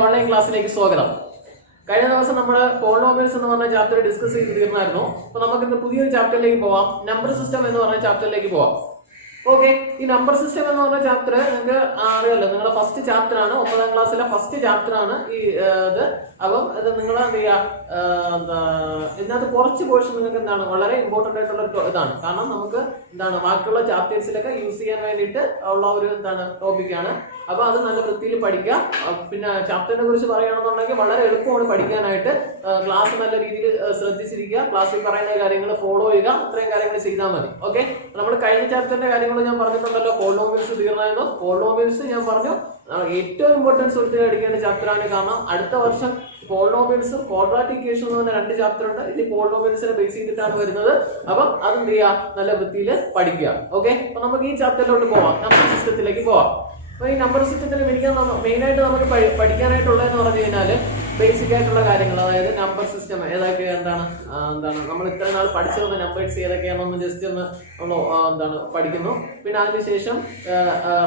Online ക്ലാസ്സിലേക്ക് സ്വാഗതം. കഴിഞ്ഞ ദിവസം നമ്മൾ പോളിനോമിയൽസ് എന്ന് പറഞ്ഞ ചാപ്റ്റർ ഡിസ്കസ് ചെയ്ത് തീർന്നായിരുന്നു. അപ്പൊ നമുക്ക് ഇന്ന് പുതിയൊരു ചാപ്റ്ററിലേക്ക് പോവാം. നമ്പർ സിസ്റ്റം എന്ന് പറഞ്ഞ ചാപ്റ്ററിലേക്ക് പോവാം. ഓക്കെ, ഈ നമ്പർ സിസ്റ്റം എന്ന് പറഞ്ഞ ചാപ്റ്റർ നിങ്ങൾക്ക് അറിയാലോ, നിങ്ങളുടെ ഫസ്റ്റ് ചാപ്റ്റർ ആണ്, 9ാം ക്ലാസ്സിലെ ഫസ്റ്റ് ചാപ്റ്റർ ആണ് ഈ ഇത്. അപ്പം ഇത് നിങ്ങൾ എന്ത് ചെയ്യുക, ഇതിനകത്ത് കുറച്ച് പോർഷൻ നിങ്ങൾക്ക് എന്താണ് വളരെ ഇമ്പോർട്ടന്റ് ആയിട്ടുള്ള ഇതാണ്. കാരണം നമുക്ക് എന്താണ് ബാക്കിയുള്ള ചാപ്റ്റേഴ്സിലൊക്കെ യൂസ് ചെയ്യാൻ വേണ്ടിയിട്ട് ഉള്ള ഒരു എന്താണ് ടോപ്പിക്കാണ്. അപ്പൊ അത് നല്ല വൃത്തിയിൽ പഠിക്കുക. പിന്നെ ചാപ്റ്ററിനെ കുറിച്ച് പറയുകയാണെന്നുണ്ടെങ്കിൽ വളരെ എളുപ്പമാണ് പഠിക്കാനായിട്ട്. ക്ലാസ് നല്ല രീതിയിൽ ശ്രദ്ധിച്ചിരിക്കുക, ക്ലാസ്സിൽ പറയുന്ന കാര്യങ്ങൾ ഫോളോ ചെയ്യുക, ഇത്രയും കാര്യങ്ങൾ ചെയ്താൽ മതി. ഓക്കെ, നമ്മൾ കഴിഞ്ഞ ചാപ്റ്ററിന്റെ കാര്യങ്ങൾ ഞാൻ പറഞ്ഞിട്ടുണ്ടല്ലോ. പോളിനോമിയൽസ് തീർന്നായിരുന്നു. പോളിനോമിയൽസ് ഞാൻ പറഞ്ഞു ഏറ്റവും ഇമ്പോർട്ടൻസ് കൊടുത്ത് എടുക്കേണ്ട ചാപ്റ്റർ ആണ്. കാരണം അടുത്ത വർഷം പോളിനോമിയൽസും ക്വാഡ്രാറ്റിക് ഇക്വേഷൻ എന്ന് പറഞ്ഞ 2 ചാപ്റ്റർ ഉണ്ട്. ഇത് പോളിനോമിയൽസിനെ ബേസ് ചെയ്തിട്ടാണ് വരുന്നത്. അപ്പം അതെന്ത് ചെയ്യുക, നല്ല വൃത്തിയിൽ പഠിക്കുക. ഓക്കെ, അപ്പൊ നമുക്ക് ഈ ചാപ്റ്ററിലോട്ട് പോവാം, നമ്പർ സിസ്റ്റത്തിലേക്ക് പോവാം. അപ്പൊ ഈ നമ്പർ സിസ്റ്റത്തിൽ മെയിനായിട്ട് നമുക്ക് പഠിക്കാനായിട്ടുള്ളതെന്ന് പറഞ്ഞു കഴിഞ്ഞാൽ ബേസിക് ആയിട്ടുള്ള കാര്യങ്ങൾ, അതായത് നമ്പർ സിസ്റ്റം ഏതൊക്കെ എന്താണ് നമ്മൾ ഇത്ര നാൾ പഠിച്ചു വന്ന നമ്പേഴ്സ് ഏതൊക്കെയാണെന്ന് ജസ്റ്റ് ഒന്ന് പഠിക്കുന്നു. പിന്നെ അതിനുശേഷം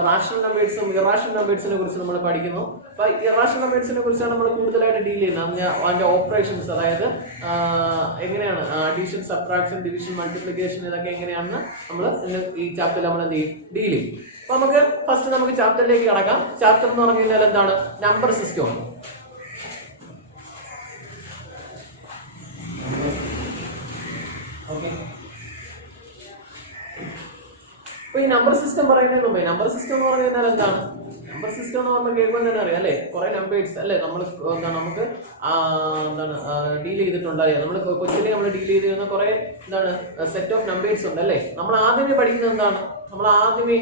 റാഷണൽ നമ്പേഴ്സും ഇറാഷണൽ നമ്പേഴ്സിനെ കുറിച്ച് നമ്മൾ പഠിക്കുന്നു. അപ്പൊ ഇറാഷണൽ നമ്പേഴ്സിനെ കുറിച്ചാണ് നമ്മൾ കൂടുതലായിട്ട് ഡീൽ ചെയ്യുന്നത്. അതിന്റെ ഓപ്പറേഷൻസ്, അതായത് എങ്ങനെയാണ് അഡീഷൻ, സബ്ട്രാക്ഷൻ, ഡിവിഷൻ, മൾട്ടിപ്ലിക്കേഷൻ, ഇതൊക്കെ എങ്ങനെയാണെന്ന് നമ്മൾ ഈ ചാപ്റ്ററിൽ നമ്മൾ എന്ത് ചെയ്യും, ഡീൽ ചെയ്യും. അപ്പൊ നമുക്ക് ഫസ്റ്റ് നമുക്ക് ചാപ്റ്ററിലേക്ക് കടക്കാം. ചാപ്റ്റർ എന്ന് പറഞ്ഞു കഴിഞ്ഞാൽ എന്താണ്, നമ്പർ സിസ്റ്റം. അപ്പൊ ഈ നമ്പർ സിസ്റ്റം പറയുന്നതിന് മുമ്പേ, നമ്പർ സിസ്റ്റം എന്ന് പറഞ്ഞു കഴിഞ്ഞാൽ എന്താണ്, നമ്പർ സിസ്റ്റം എന്ന് പറഞ്ഞാൽ കേൾക്കുമ്പോൾ തന്നെ അറിയാം അല്ലെ, കുറെ നമ്പേഴ്സ് അല്ലെ നമ്മൾ നമുക്ക് ഡീൽ ചെയ്തിട്ടുണ്ടാകുക. നമ്മൾ കൊച്ചിനെ നമ്മൾ ഡീൽ ചെയ്തിരുന്ന കുറെ സെറ്റ് ഓഫ് നമ്പേഴ്സ് ഉണ്ട് അല്ലെ. നമ്മൾ ആദ്യമേ പഠിക്കുന്നത് എന്താണ്, നമ്മൾ ആദ്യമേ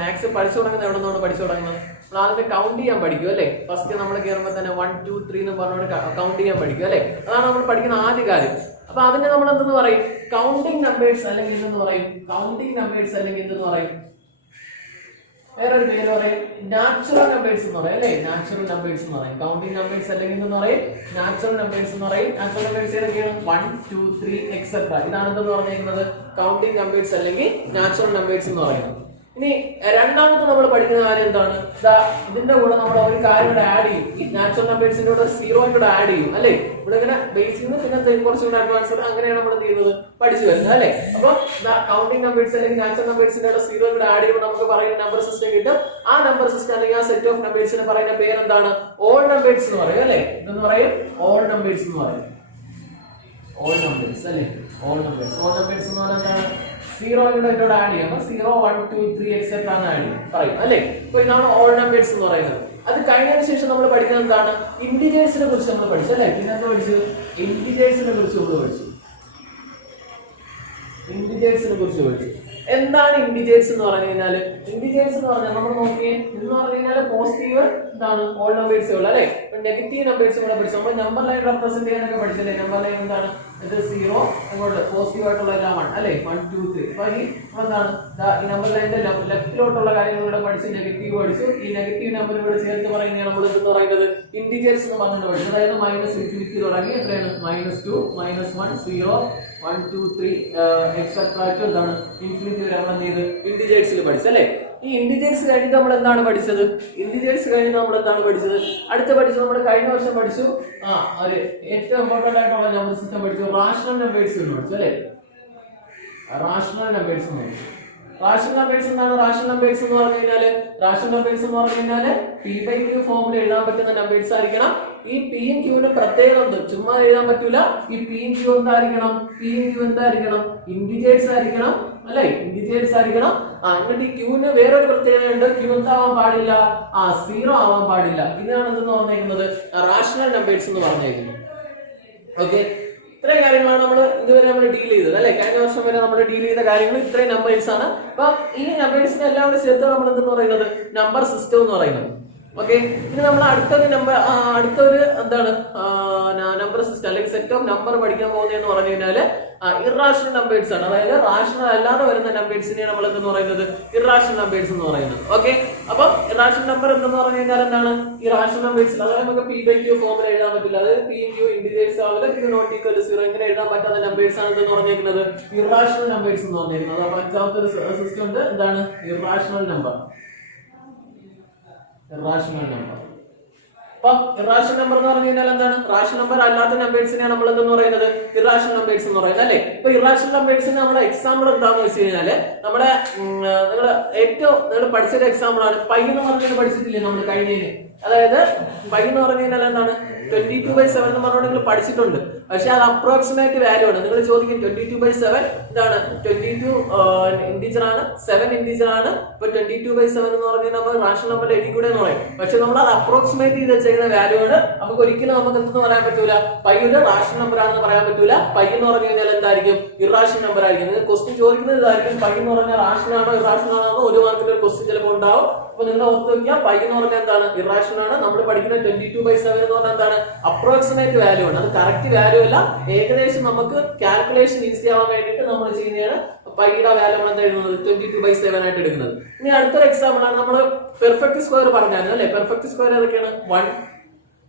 മാത്സ് പഠിച്ചു തുടങ്ങുന്നത് എവിടെ നിന്നാണ് പഠിച്ചു തുടങ്ങുന്നത്? നമ്മൾ ആദ്യമേ കൗണ്ട് ചെയ്യാൻ പഠിക്കും അല്ലെ. ഫസ്റ്റ് നമ്മൾ കയറുമ്പോൾ തന്നെ 1, 2, 3 എന്ന് പറഞ്ഞുകൊണ്ട് കൗണ്ട് ചെയ്യാൻ പഠിക്കും അല്ലെ. അതാണ് നമ്മൾ പഠിക്കുന്ന ആദ്യ കാര്യം. അപ്പൊ അതിനെ നമ്മൾ എന്തെന്ന് പറയും, കൗണ്ടിങ് നമ്പേഴ്സ് അല്ലെങ്കിൽ എന്തെന്ന് പറയും, കൗണ്ടിങ് നമ്പേഴ്സ് അല്ലെങ്കിൽ എന്തെന്ന് പറയും, വേറൊരു പേര് പറയും നാച്ചുറൽ നമ്പേഴ്സ് എന്ന് പറയും അല്ലെ. നാച്ചുറൽ നമ്പേഴ്സ് എന്ന് പറയും. കൗണ്ടിങ് നമ്പേഴ്സ് അല്ലെങ്കിൽ എന്തെന്ന് പറയും, നാച്ചുറൽ നമ്പേഴ്സ് എന്ന് പറയും. നാച്ചുറൽ നമ്പേഴ്സ് ഏതൊക്കെയാണ്? 1, 2, 3 എക്സെട്ര. ഇതാണ് എന്തെന്ന് പറഞ്ഞിരിക്കുന്നത്, കൗണ്ടിങ് നമ്പേഴ്സ് അല്ലെങ്കിൽ നാച്ചുറൽ നമ്പേഴ്സ് എന്ന് പറയുന്നത്. ഇനി രണ്ടാമത്തെ നമ്മൾ പഠിക്കുന്ന കാര്യം എന്താണ്, ഇതിന്റെ കൂടെ നമ്മൾ ഒരു കാര്യം കൂടെ ആഡ് ചെയ്യും. ഈ നാച്ചുറൽ നമ്പേഴ്സിന്റെ കൂടെ 0 കൂടെ ആഡ് ചെയ്യും അല്ലെ. ഇവിടെ ഇങ്ങനെ ബേസിൽ നിന്ന് പിന്നെ കുറച്ചുകൂടെ അഡ്വാൻസ് അങ്ങനെയാണ് നമ്മൾ എന്ത് ചെയ്യുന്നത്, പഠിച്ചു വരുന്നത് അല്ലെ. അപ്പൊ കൗണ്ടിങ് നമ്പേഴ്സ് അല്ലെങ്കിൽ നാച്ചുറൽ നമ്പേഴ്സിന്റെ 0 കൂടെ ആഡ് ചെയ്യുമ്പോൾ നമുക്ക് പറയുന്ന നമ്പർ സിസ്റ്റം കിട്ടും. ആ നമ്പർ സിസ്റ്റം അല്ലെങ്കിൽ ആ സെറ്റ് ഓഫ് നമ്പേഴ്സിന് പറയുന്ന പേര് എന്താണ്, ഓൾ നമ്പേഴ്സ് എന്ന് പറയും അല്ലെ. ഇതെന്ന് പറയും ഓൾ നമ്പേഴ്സ് എന്ന് പറയും. ഓൾ നമ്പേഴ്സ് അല്ലെ, ഓൾ നമ്പേഴ്സ്. ഓൾ നമ്പേഴ്സ് എന്ന് പറഞ്ഞാൽ എന്താണ്, 0 കൂടെ ആഡ് ചെയ്യാം. 0, 1, 2, 3 എക്സെട്ര ആണ് ആഡ് ചെയ്യും പറയും അല്ലെ. അപ്പൊ ഇതാണ് ഓൾ നമ്പേഴ്സ് എന്ന് പറയുന്നത്. അത് കഴിഞ്ഞതിന് ശേഷം നമ്മൾ പഠിക്കുന്നത് എന്താണ്, ഇന്റിജേഴ്സിനെ കുറിച്ച് നമ്മൾ പഠിച്ചു അല്ലെ. പിന്നെ എന്താ പഠിച്ചു, ഇന്റിജേഴ്സിനെ കുറിച്ച് നമ്മൾ പഠിച്ചു. ഇന്റിജേഴ്സിനെ കുറിച്ച് പഠിച്ചു. എന്താണ് ഇന്റിജേഴ്സ് എന്ന് പറഞ്ഞു കഴിഞ്ഞാൽ, ഇന്റിജേഴ്സ് എന്ന് പറഞ്ഞാൽ നമ്മൾ നോക്കിയേ, എന്ന് പറഞ്ഞു കഴിഞ്ഞാൽ പോസിറ്റീവ് എന്താണ് ഓൾ നമ്പേഴ്സ് ഉള്ളു അല്ലെ. നെഗറ്റീവ് നമ്പേഴ്സ് കൂടെ പഠിച്ചു. നമ്മൾ നമ്പർ ലൈൻ റെപ്രസെന്റ് ചെയ്യാനൊക്കെ പഠിച്ചല്ലേ. നമ്പർ ലൈൻ എന്താണ്, ഇത് 0 അങ്ങോട്ട് പോസിറ്റീവ് ആയിട്ടുള്ള എല്ലാം 1 അല്ലെ, 1, 2, 3. അപ്പൊ ഈ എന്താണ് ഈ നമ്പർ ലൈനിന്റെ ലെഫ്റ്റിലോട്ടുള്ള കാര്യങ്ങളിലൂടെ പഠിച്ച് നെഗറ്റീവ് പഠിച്ചു. ഈ നെഗറ്റീവ് നമ്പറിലൂടെ ചേർത്ത് പറയുന്നതാണ് നമ്മൾ എന്ന് പറയുന്നത് ഇന്റിജേഴ്സ് എന്ന് പറഞ്ഞിട്ട് പഠിച്ചു. അതായത് മൈനസ് ഇൻഫിനിറ്റി തുടങ്ങി എത്രയാണ്, -2, -1, 0, 1, 2, 3 എക്സെട്ര എന്താണ് ഇൻഫിനിറ്റി വരെ നമ്മൾ എന്ത് ചെയ്ത് ഇന്റിജേഴ്സിൽ പഠിച്ചു അല്ലെ. ഈ ഇന്റിജേഴ്സ് കഴിഞ്ഞിട്ട് നമ്മൾ എന്താണ് പഠിച്ചത്, ഇന്റിജേഴ്സ് കഴിഞ്ഞിട്ട് നമ്മൾ എന്താണ് പഠിച്ചത്, അടുത്ത പഠിച്ചത് നമ്മൾ കഴിഞ്ഞ വർഷം പഠിച്ചു ഒരു ഏറ്റവും ഇമ്പോർട്ടന്റ് ആയിട്ടുള്ള നമ്പർ സിസ്റ്റം പഠിച്ചു, റാഷണൽ നമ്പേഴ്സ് എന്ന് പഠിച്ചു അല്ലെ. റാഷണൽ നമ്പേഴ്സ് എന്ന് പഠിച്ചു. റാഷണൽ നമ്പേഴ്സ് എന്താണ്, റാഷണൽ നമ്പേഴ്സ് എന്ന് പറഞ്ഞു കഴിഞ്ഞാല്, റാഷണൽ നമ്പേഴ്സ് എന്ന് പറഞ്ഞു കഴിഞ്ഞാല് P/Q ഫോമിൽ എഴുതാൻ പറ്റുന്ന നമ്പേഴ്സ് ആയിരിക്കണം. ഈ P-യും Q-നും പ്രത്യേകത ഉണ്ട്, ചുമ്മാ എഴുതാൻ പറ്റൂല. ഈ P-യും Q എന്തായിരിക്കണം, P-യും Q എന്തായിരിക്കണം, ഇന്റിജേഴ്സ് ആയിരിക്കണം അല്ലെ, ഇന്റിജേഴ്സ് ആയിരിക്കണം. എന്നിട്ട് ഈ Q-ന് വേറൊരു പ്രത്യേകതയുണ്ട്, Q എന്താവാൻ പാടില്ല, 0 ആവാൻ പാടില്ല. ഇതാണ് എന്തെന്ന് പറഞ്ഞിരിക്കുന്നത്, റാഷണൽ നമ്പേഴ്സ് എന്ന് പറഞ്ഞിരിക്കുന്നത്. ഓക്കെ, ഇത്രയും കാര്യങ്ങളാണ് നമ്മൾ ഇതുവരെ നമ്മൾ ഡീൽ ചെയ്തത് അല്ലെ. കഴിഞ്ഞ വർഷം വരെ നമ്മൾ ഡീൽ ചെയ്ത കാര്യങ്ങൾ ഇത്രയും നമ്പേഴ്സ് ആണ്. അപ്പൊ ഈ നമ്പേഴ്സിനെ എല്ലാം കൂടെ ചേർത്ത് നമ്മൾ എന്തെന്ന് പറയുന്നത്, നമ്പർ സിസ്റ്റം എന്ന് പറയുന്നത്. ഓക്കെ, ഇനി നമ്മൾ അടുത്തൊരു എന്താണ് നമ്പർ സിസ്റ്റം അല്ലെങ്കിൽ സെറ്റ് ഓഫ് നമ്പർ പഠിക്കാൻ പോകുന്നതെന്ന് പറഞ്ഞു കഴിഞ്ഞാല് ഇറാഷണൽ നമ്പേഴ്സ് ആണ്. അതായത് റാഷണൽ അല്ലാതെ വരുന്ന നമ്പേഴ്സിനെ നമ്മൾ എന്തെന്ന് പറയുന്നത്, ഇറാഷണൽ നമ്പേഴ്സ് എന്ന് പറയുന്നത്. ഓക്കെ, അപ്പം ഇറാഷണൽ നമ്പർ എന്തെന്ന് പറഞ്ഞു കഴിഞ്ഞാൽ എന്താണ്, ഈ റാഷണൽ നമ്പേഴ്സ് അതായത് നമുക്ക് P/Q ഫോമിൽ എഴുതാൻ പറ്റില്ല. അതായത് P-യും Q ഇന്റിജേഴ്സ് ആവില്ല, Q ≠ 0 ഇങ്ങനെ എഴുതാൻ പറ്റാത്ത നമ്പേഴ്സ് ആണ് എന്തെന്ന് പറഞ്ഞിരിക്കുന്നത്, ഇറാഷണൽ നമ്പേഴ്സ് എന്ന് പറഞ്ഞിരിക്കുന്നത്. അപ്പൊ അഞ്ചാമത്തെ ഒരു സിസ്റ്റം ഉണ്ട്, എന്താണ് ഇറാഷണൽ നമ്പർ. ഇറാഷണൽ നമ്പർ അപ്പം ഇറാഷണൽ നമ്പർ എന്ന് പറഞ്ഞു കഴിഞ്ഞാൽ എന്താണ്? റാഷണൽ നമ്പർ അല്ലാത്ത നമ്പേഴ്സിനെയാണ് നമ്മൾ എന്തെന്ന് പറയുന്നത്? ഇറാഷണൽ നമ്പേഴ്സ് എന്ന് പറയുന്നത് അല്ലേ? ഇപ്പൊ ഇറാഷണൽ നമ്പേഴ്സിന് നമ്മുടെ എക്സാമ്പിൾ എന്താണെന്ന് വെച്ച് കഴിഞ്ഞാല് നമ്മുടെ നിങ്ങൾ പഠിച്ചൊരു എക്സാമ്പിൾ ആണ് പൈ എന്ന് പറഞ്ഞാൽ പഠിച്ചിട്ടില്ലേ നമ്മൾ കഴിഞ്ഞതിന്? അതായത് പൈ എന്ന് പറഞ്ഞു കഴിഞ്ഞാൽ എന്താണ്? 22/7 എന്ന് പറഞ്ഞുകൊണ്ട് നിങ്ങൾ പഠിച്ചിട്ടുണ്ട്. പക്ഷെ അത് അപ്രോക്സിമേറ്റ് വാല്യൂ ആണ്. നിങ്ങൾ ചോദിക്കും 22/7 എന്താണ്? 22 ഇന്റീജർ ആണ്, 7 ഇന്റീജർ ആണ്. ഇപ്പൊ 22/7 എന്ന് പറഞ്ഞാൽ നമ്മൾ റാഷണൽ നമ്പർ എഴുതി കൂടെ എന്ന് പറയും. പക്ഷെ നമ്മൾ അത് അപ്രോക്സിമേറ്റ് ചെയ്ത് ചെയ്യുന്ന വാല്യൂ ആണ്. നമുക്ക് ഒരിക്കലും നമുക്ക് എന്തെന്ന് പറയാൻ പറ്റൂല? പൈ ഒരു റാഷണൽ നമ്പർ ആണെന്ന് പറയാൻ പറ്റൂല. പൈ എന്ന് പറഞ്ഞു കഴിഞ്ഞാൽ എന്തായിരിക്കും? ഇറാഷണൽ നമ്പർ ആയിരിക്കും. നിങ്ങൾ ക്വസ്റ്റ്യൻ ചോദിക്കുന്നത് ഇതായിരിക്കും, പൈ എന്ന് പറഞ്ഞാൽ റാഷണൽ ആണോ ഇറാഷണൽ ആണോ? ഒരു മാർക്കിൽ ഒരു ക്വസ്റ്റ്യൻ ചിലപ്പോൾ ഉണ്ടാവും. അപ്പൊ നിങ്ങൾ ഓർത്ത് വെക്കുക, പൈ എന്ന് പറഞ്ഞാൽ എന്താണ്? ഇറാഷണൽ ആണ്. നമ്മൾ പഠിക്കുന്ന 22/7 എന്ന് പറഞ്ഞാൽ എന്താണ്? അപ്രോക്സിമേറ്റ് വാല്യൂ ആണ്. അത് കറക്റ്റ് വാല്യൂ അല്ല, ഏകദേശം നമുക്ക് കാൽക്കുലേഷൻ ഈസി ആവാൻ വേണ്ടിയിട്ട് നമ്മൾ ചെയ്യുന്നതാണ് പൈയുടെ വാല്യൂ നമ്മൾ എന്താ എഴുതുന്നത്? 22/7 ആയിട്ട് എടുക്കുന്നത്. ഇനി അടുത്തൊരു എക്സാമ്പിൾ ആണ് നമ്മൾ പെർഫെക്റ്റ് സ്ക്വയർ പറഞ്ഞായിരുന്നു അല്ലെ? പെർഫെക്റ്റ് സ്ക്വയർ ഏതൊക്കെയാണ്? 1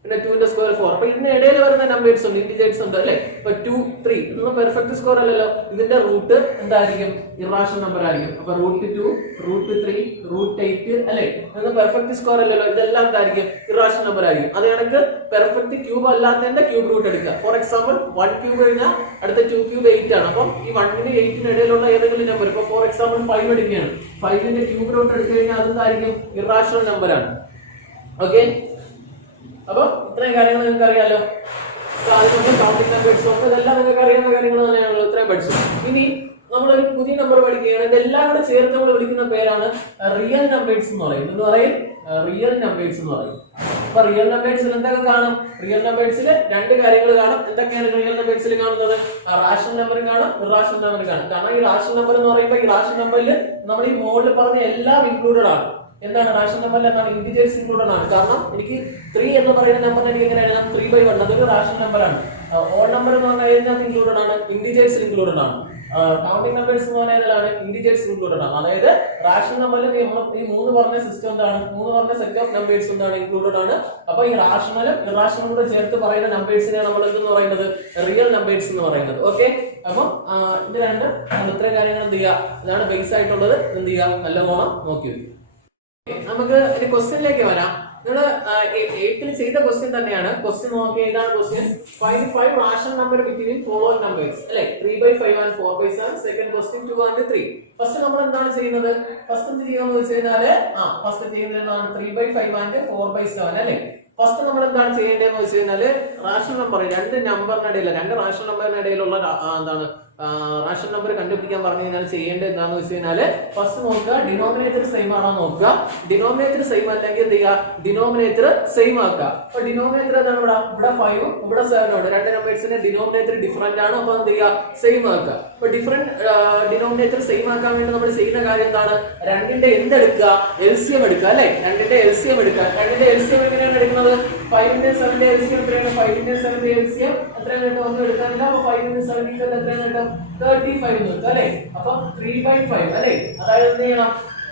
പിന്നെ 2 സ്ക്വയർ 4. അപ്പൊ ഇതിന് ഇടയിൽ വരുന്ന നമ്പേഴ്സ് ഉണ്ട്, ഇന്റിജേഴ്സ് ഉണ്ട് അല്ലെ? ഇപ്പൊ 2, 3 ഇതൊന്നും പെർഫെക്റ്റ് സ്ക്വയർ അല്ലല്ലോ. ഇതിന്റെ റൂട്ട് എന്തായിരിക്കും? ഇറാഷണൽ നമ്പർ ആയിരിക്കും. അപ്പൊ √2, √3, √8 അല്ലെ? ഇതൊന്നും പെർഫെക്റ്റ് സ്ക്വയർ അല്ലല്ലോ. ഇതെല്ലാം എന്തായിരിക്കും? ഇറാഷണൽ നമ്പർ ആയിരിക്കും. അത് കണക്ക് പെർഫെക്റ്റ് ക്യൂബ് അല്ലാത്തതിന്റെ ക്യൂബ് റൂട്ട് എടുക്കുക. ഫോർ എക്സാമ്പിൾ 1 ക്യൂബ് കഴിഞ്ഞാൽ അടുത്ത 2 ക്യൂബ് 8 ആണ്. അപ്പം ഈ 1നും 8നും ഇടയിലുള്ള ഏതെങ്കിലും നമ്പർ, ഇപ്പൊ ഫോർ എക്സാമ്പിൾ 5 എടുക്കുകയാണ്, 5ന്റെ ക്യൂബ് റൂട്ട് എടുത്തു കഴിഞ്ഞാൽ അതെന്തായിരിക്കും? ഇറാഷണൽ നമ്പർ ആണ്. ഓക്കെ, അപ്പൊ ഇത്രയും കാര്യങ്ങൾ നിങ്ങൾക്ക് അറിയാലോ. കൗണ്ടിങ് നമ്പേഴ്സ് ഇതെല്ലാം നിങ്ങൾക്ക് അറിയാവുന്ന കാര്യങ്ങൾ തന്നെയാണല്ലോ. ഇത്രയും പഠിച്ചു. ഇനി നമ്മളൊരു പുതിയ നമ്പർ പഠിക്കുകയാണ്. ഇതെല്ലാം കൂടെ ചേർത്ത് നമ്മൾ വിളിക്കുന്ന പേരാണ് റിയൽ നമ്പേഴ്സ് എന്ന് പറയും. എന്ന് പറയും റിയൽ നമ്പേഴ്സ് എന്ന് പറയും. അപ്പൊ റിയൽ നമ്പേഴ്സിൽ എന്തൊക്കെ കാണും? റിയൽ നമ്പേഴ്സിൽ 2 കാര്യങ്ങൾ കാണും. എന്തൊക്കെയാണ് റിയൽ നമ്പേഴ്സിൽ കാണുന്നത്? റാഷണൽ നമ്പർ കാണും, ഇറാഷണൽ നമ്പർ കാണും. കാരണം ഈ റാഷണൽ നമ്പർ എന്ന് പറയുമ്പോൾ ഈ റാഷണൽ നമ്പറിൽ നമ്മൾ ഈ മോഡിൽ പറഞ്ഞ എല്ലാം ഇൻക്ലൂഡഡ് ആണ്. എന്താണ് റാഷണൽ നമ്പറിൽ? എന്താണ്? ഇന്റിജേഴ്സ് ഇൻക്ലൂഡഡ് ആണ്. കാരണം എനിക്ക് 3 എന്ന് പറയുന്ന നമ്പർ എനിക്ക് എങ്ങനെ എഴുതാം? 3/1 അതൊരു റാഷണൽ നമ്പർ ആണ്. ഓഡ് നമ്പർ എന്ന് പറഞ്ഞാൽ ഇതിനകത്ത് ഇൻക്ലൂഡഡ് ആണ്, ഇന്റിജേഴ്സ് ഇൻക്ലൂഡഡ് ആണ്. കൗണ്ടിങ് നമ്പേഴ്സ് എന്ന് പറയുന്നതിലാണ് ഇന്റിജേഴ്സ് ഇൻക്ലൂഡഡ് ആണ്. അതായത് റാഷണൽ നമ്പറിൽ ഈ 3 പറഞ്ഞ സിസ്റ്റം എന്താണ്? 3 പറഞ്ഞ സെറ്റ് ഓഫ് നമ്പേഴ്സ് എന്താണ്? ഇൻക്ലൂഡഡ് ആണ്. അപ്പൊ ഈ റാഷണലും ഇറാഷണലും കൂടെ ചേർത്ത് പറയുന്ന നമ്പേഴ്സിനെ നമ്മൾ എന്തെന്ന് പറയുന്നത്? റിയൽ നമ്പേഴ്സ് എന്ന് പറയുന്നത്. ഓക്കെ, അപ്പം ഇത് രണ്ട് ഇത്രയും കാര്യങ്ങൾ എന്ത് ചെയ്യുക? ഇതാണ് ബേസ് ആയിട്ടുള്ളത്. എന്ത് ചെയ്യുക? നല്ലോണം നോക്കി വയ്ക്കുക. നമുക്ക് ഇനി ക്വസ്റ്റ്യനിലേക്ക് വരാം. നിങ്ങൾ 8ൽ ചെയ്ത ക്വസ്റ്റ്യൻ തന്നെയാണ്. ക്വസ്റ്റ്യൻ നോക്കിയാൽ ഇതാണ് question. Find 5 rational number between following numbers അല്ലെ? 3/5 and 4/7. Second question 2 and 3. First നമ്മൾ എന്താണ് ചെയ്യുന്നത്? ഫസ്റ്റ് എന്ത് ചെയ്യാന്ന് വെച്ച് കഴിഞ്ഞാല് ഫസ്റ്റ് ചെയ്യുന്നത് എന്താണ്? 3/5 and 4/7 അല്ലെ? ഫസ്റ്റ് നമ്മൾ എന്താണ് ചെയ്യേണ്ടതെന്ന് വെച്ച് കഴിഞ്ഞാല് റാഷണൽ നമ്പർ രണ്ട് റാഷണൽ നമ്പറിനിടയിലുള്ള എന്താണ് റാഷണൽ നമ്പർ കണ്ടുപിടിക്കാൻ പറഞ്ഞു കഴിഞ്ഞാൽ ചെയ്യേണ്ടത് എന്താണെന്ന് വെച്ച് കഴിഞ്ഞാല് ഫസ്റ്റ് നോക്കുക ഡിനോമിനേറ്റർ സെയിം ആണോ നോക്കുക. ഡിനോമിനേറ്റർ സെയിം അല്ലെങ്കിൽ എന്ത് ചെയ്യുക? ഡിനോമിനേറ്റർ സെയിം ആക്കുക. അപ്പൊ ഡിനോമിനേറ്റർ എന്താണ്? ഇവിടെ 5ഉം ഇവിടെ 7ഉം ഉണ്ട്. രണ്ട് നമ്പേഴ്സിന്റെ ഡിനോമിനേറ്റർ ഡിഫറന്റ് ആണ്. അപ്പൊ എന്ത് ചെയ്യുക? സെയിം ആക്കുക. അപ്പൊ ഡിനോമിനേറ്റർ സെയിം ആക്കാൻ വേണ്ടി നമ്മൾ ചെയ്യുന്ന കാര്യം എന്താണ്? രണ്ടിന്റെ എന്തെടുക്കുക? എൽസിയം എടുക്കുക അല്ലെ? രണ്ടിന്റെ എൽസിയം എടുക്കുക. രണ്ടിന്റെ എൽസിയം എങ്ങനെയാണ് എടുക്കുന്നത്? 5ന്റെ 7ന്റെ എൽസിയം എത്രയാണ്? 5ന്റെ 7ന്റെ എൽസിയം എത്രയാണ് കിട്ടും? ഒന്നും എടുക്കാനില്ല. അപ്പൊ 5ന്റെ 7 എത്രയാണ് കിട്ടും? 35 കിട്ടും അല്ലെ? അപ്പൊ 3/5 അല്ലെ? അതായത് എന്ത് ചെയ്യണം?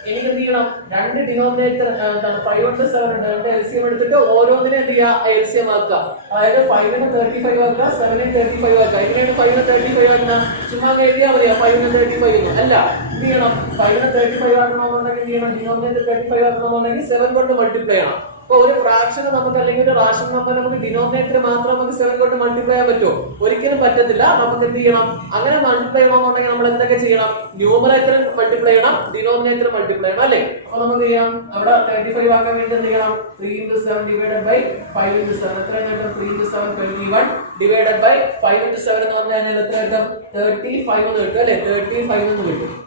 എനിക്ക് എന്ത് ചെയ്യണം? രണ്ട് ഡിനോമിനേറ്റർ എന്താണ്? 5 ഉണ്ട് 7 ഉണ്ട്. രണ്ട് എൽസിയം എടുത്തിട്ട് ഓരോന്നിനെ എന്ത് ചെയ്യുക? എൽസിയം ആക്കുക. അതായത് 5ന് 35 ആക്കുക, 7ന് 35 ആക്കുക. എങ്ങനെയാണ് 5ന് 35 ആക്കുക? ചുമ്മാ എഴുതിയാൽ മതിയാ 5ന് 35 അല്ല. എന്ത് ചെയ്യണം? 5ന് 35 ആക്കണമെന്നുണ്ടെങ്കിൽ എന്ത് ചെയ്യണം? ഡിനോമിനേറ്റർ 35 ആക്കണമെന്നുണ്ടെങ്കിൽ 7 കൊണ്ട് മൾട്ടിപ്ലൈ ചെയ്യണം. അപ്പൊ ഒരു ഫ്രാക്ഷൻ നമുക്ക് അല്ലെങ്കിൽ ഒരു റാഷണൽ നമ്പർ നമുക്ക് ഡിനോമിനേറ്റർ മാത്രം നമുക്ക് 7 കൊണ്ട് മൾട്ടിപ്ലൈ ചെയ്യാൻ പറ്റുമോ? ഒരിക്കലും പറ്റത്തില്ല. നമുക്ക് എന്ത് ചെയ്യണം? അങ്ങനെ മൾട്ടിപ്ലൈ ചെയ്യണമെന്നുണ്ടെങ്കിൽ നമ്മൾ എന്തൊക്കെ ചെയ്യണം? ന്യൂമറേറ്റർ മൾട്ടിപ്ലൈ ചെയ്യണം, ഡിനോമിനേറ്റർ മൾട്ടിപ്ലൈ ചെയ്യണം അല്ലേ? അപ്പൊ നമുക്ക് ചെയ്യാം. അവിടെ 35 ആക്കാൻ വേണ്ടി എന്ത് ചെയ്യണം? 3 into 7 divided by 5 into 7 എത്രയാണ് കിട്ടും? 3 into 7 21 divided by 5 into 7 എന്ന് പറഞ്ഞാൽ എത്ര കിട്ടും? 35 എന്ന് കിട്ടും അല്ലെ? 35 എന്ന് കിട്ടും.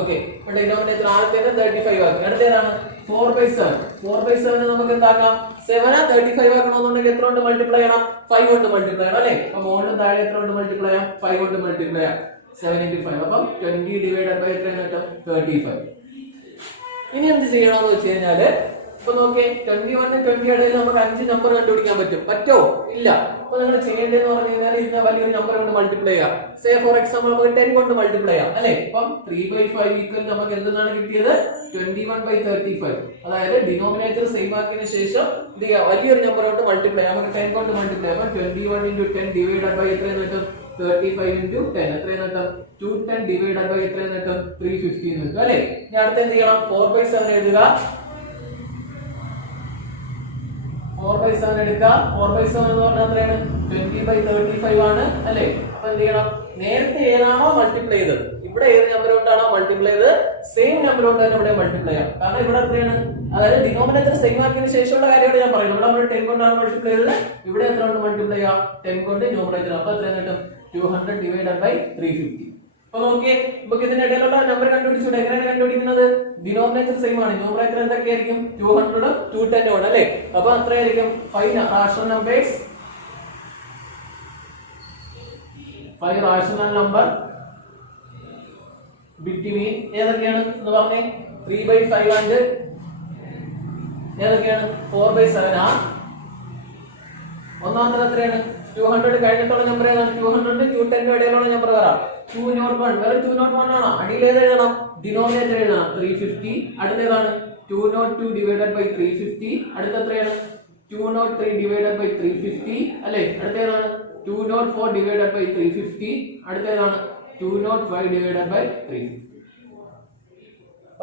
ഓക്കെ, ഡിനോമിനേറ്റർ ആദ്യത്തേക്ക് 35 ആക്കി. അടുത്തേതാണ് 4/7. 4/7 നമുക്ക് എന്താക്കാം? 7 35 ആക്കണമെന്നുണ്ടെങ്കിൽ എത്ര കൊണ്ട് മൾട്ടിപ്ലൈ ചെയ്യണം? 5 കൊണ്ട് മൾട്ടിപ്ലൈ ചെയ്യണം അല്ലെ? അപ്പൊ മുകളിലും താഴെ എത്ര കൊണ്ട് മൾട്ടിപ്ലൈ ചെയ്യാം? 5 കൊണ്ട് മൾട്ടിപ്ലൈ ചെയ്യാം. 7 into 5 അപ്പം 20 divided by എത്ര കിട്ടും? 35. ഇനി എന്ത് ചെയ്യണമെന്ന് വെച്ച് കഴിഞ്ഞാല് ഇപ്പൊ നോക്കിയേ 21 20 ഇടയിൽ നമുക്ക് 5 നമ്പർ കണ്ടുപിടിക്കാൻ പറ്റോ? ഇല്ല. അപ്പൊ നിങ്ങൾ ചെയ്യേണ്ടതെന്ന് പറഞ്ഞു കഴിഞ്ഞാൽ ഇതിനെ വലിയൊരു നമ്പർ കൊണ്ട് മൾട്ടിപ്ലൈ ചെയ്യാം. സേ ഫോർ എക്സാമ്പിൾ നമുക്ക് 10 കൊണ്ട് മൾട്ടിപ്ലൈ ചെയ്യാം അല്ലെ? അപ്പം 3/5 ഈക്വൽ നമുക്ക് എന്താണ് കിട്ടിയത്? 21/35. അതായത് ഡിനോമിനേറ്റർ സെയിം ആക്കിയതിനു ശേഷം എന്ത് ചെയ്യാം? വലിയൊരു നമ്പർ കൊണ്ട് മൾട്ടിപ്ലൈ ചെയ്യാം. നമുക്ക് 10 കൊണ്ട് മൾട്ടിപ്ലൈ ചെയ്യാം. 21 into 10 divided by എത്രയെന്ന് കിട്ടും? 35 into 10 എത്രയെന്ന് കിട്ടും? 210 divided by എത്രയെന്ന് കിട്ടും? 350 എന്ന് കിട്ടും അല്ലെ? ഇനി അടുത്ത് എന്ത് ചെയ്യണം? 4/7 എഴുതുക. 4/7 എടുക്കുക. 4/7 എന്ന് പറഞ്ഞാൽ എത്രയാണ്? 20/35 ആണ് അല്ലേ? അപ്പൊ എന്ത് ചെയ്യണം? നേരത്തെ ഏതാണോ മൾട്ടിപ്ലൈ ചെയ്തത്, ഇവിടെ ഏത് നമ്പർ കൊണ്ടാണോ മൾട്ടിപ്ലൈ ചെയ്തത് സെയിം നമ്പർ കൊണ്ട് തന്നെ ഇവിടെ മൾട്ടിപ്ലൈ ചെയ്യാം. കാരണം ഇവിടെ എത്രയാണ്? അതായത് ഡിനോമിനേറ്റർ സെയിം ആക്കിയതിനു ശേഷമുള്ള കാര്യമാണ് ഞാൻ പറയുന്നത്. ഇവിടെ നമ്മൾ 10 കൊണ്ടാണ് മൾട്ടിപ്ലൈ ചെയ്തത്, ഇവിടെ എത്ര കൊണ്ട് മൾട്ടിപ്ലൈ ചെയ്യാം? 10 കൊണ്ട് ന്യൂമറേറ്റർ. അപ്പൊ എത്ര കിട്ടും? 200/350. അപ്പൊ നോക്കിയേ, നമുക്ക് ഇതിന്റെ ഇടയിലുള്ള നമ്പർ കണ്ടുപിടിച്ചു. എങ്ങനെയാണ് കണ്ടുപിടിക്കുന്നത്? ഡിനോമിനേറ്റർ സെയിം ആണ്, ന്യൂമറേറ്റർ എന്തൊക്കെയായിരിക്കും? 200 210 ആണ് അല്ലേ? അപ്പൊ അത്രയായിരിക്കും 5 rational numbers, 5 rational number between ഏതൊക്കെയാണ് എന്ന് പറഞ്ഞേ? 3/5 ആൻഡ് ഏതൊക്കെയാണ്? 4/7 ആ. ഒന്നാമത്തെ എത്രയാണ്? 200 കഴിഞ്ഞിട്ടുള്ള നമ്പർ ഏതാണ്? 200 210 ഇടയിലുള്ള നമ്പർ വരാം. 201 വേറെ 201 ആണോ? അടിയിൽ ഏത് എഴുതണം? ഡിനോമിനേറ്റർ എഴുതണം 350. അടുത്തേതാണ്? 202/350. അടുത്ത എത്രയാണ്? 203/350 അല്ലേ? അടുത്തേതാണ്? 204/350. അടുത്തേതാണ്? 205/350.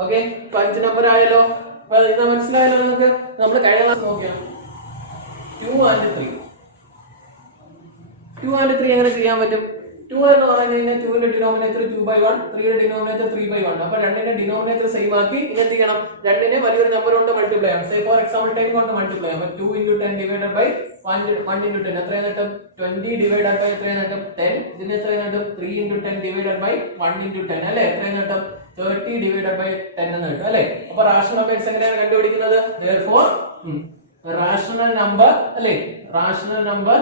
ഓക്കെ, 5 നമ്പർ ആയല്ലോ. ഇത് മനസ്സിലായല്ലോ നമുക്ക്. നമ്മൾ കഴിഞ്ഞ ക്ലാസ് നോക്കിയാണ് 2 and 3. 2 and 3 എങ്ങനെ ചെയ്യാൻ പറ്റും? 2 എന്ന് പറഞ്ഞു കഴിഞ്ഞാൽ 2 ന്റെ ഡിനോമിനേറ്റർ 2/1, 3 ന്റെ ഡിനോമിനേറ്റർ 3/1. അപ്പൊ രണ്ടിന്റെ ഡിനോമിനേറ്റർ സെയിം ആക്കി ഇനി എന്ത് ചെയ്യണം? രണ്ടിനെ വലിയൊരു നമ്പർ കൊണ്ട് മൾട്ടിപ്ലൈ ചെയ്യാം. സേ ഫോർ എക്സാമ്പിൾ 10 കൊണ്ട് മൾട്ടിപ്ലൈ ചെയ്യാം. 2 × 10 ഡിവൈഡഡ് ബൈ 1 × 10 എത്രയാണ് കിട്ടും? 20 ഡിവൈഡഡ് ബൈ എത്രയാണ് കിട്ടും? 10. ഇതിന് എത്രയാണ് കിട്ടും? 3 × 10 ഡിവൈഡഡ് ബൈ 1 × 10 അല്ലേ? എത്രയാണ് കിട്ടും? 30 ഡിവൈഡഡ് ബൈ 10 എന്ന് കിട്ടും അല്ലേ? അപ്പൊ റാഷണൽ നമ്പേഴ്സ് എങ്ങനെയാണ് കണ്ടുപിടിക്കുന്നത്? therefore റാഷണൽ നമ്പർ അല്ലേ? റാഷണൽ നമ്പർ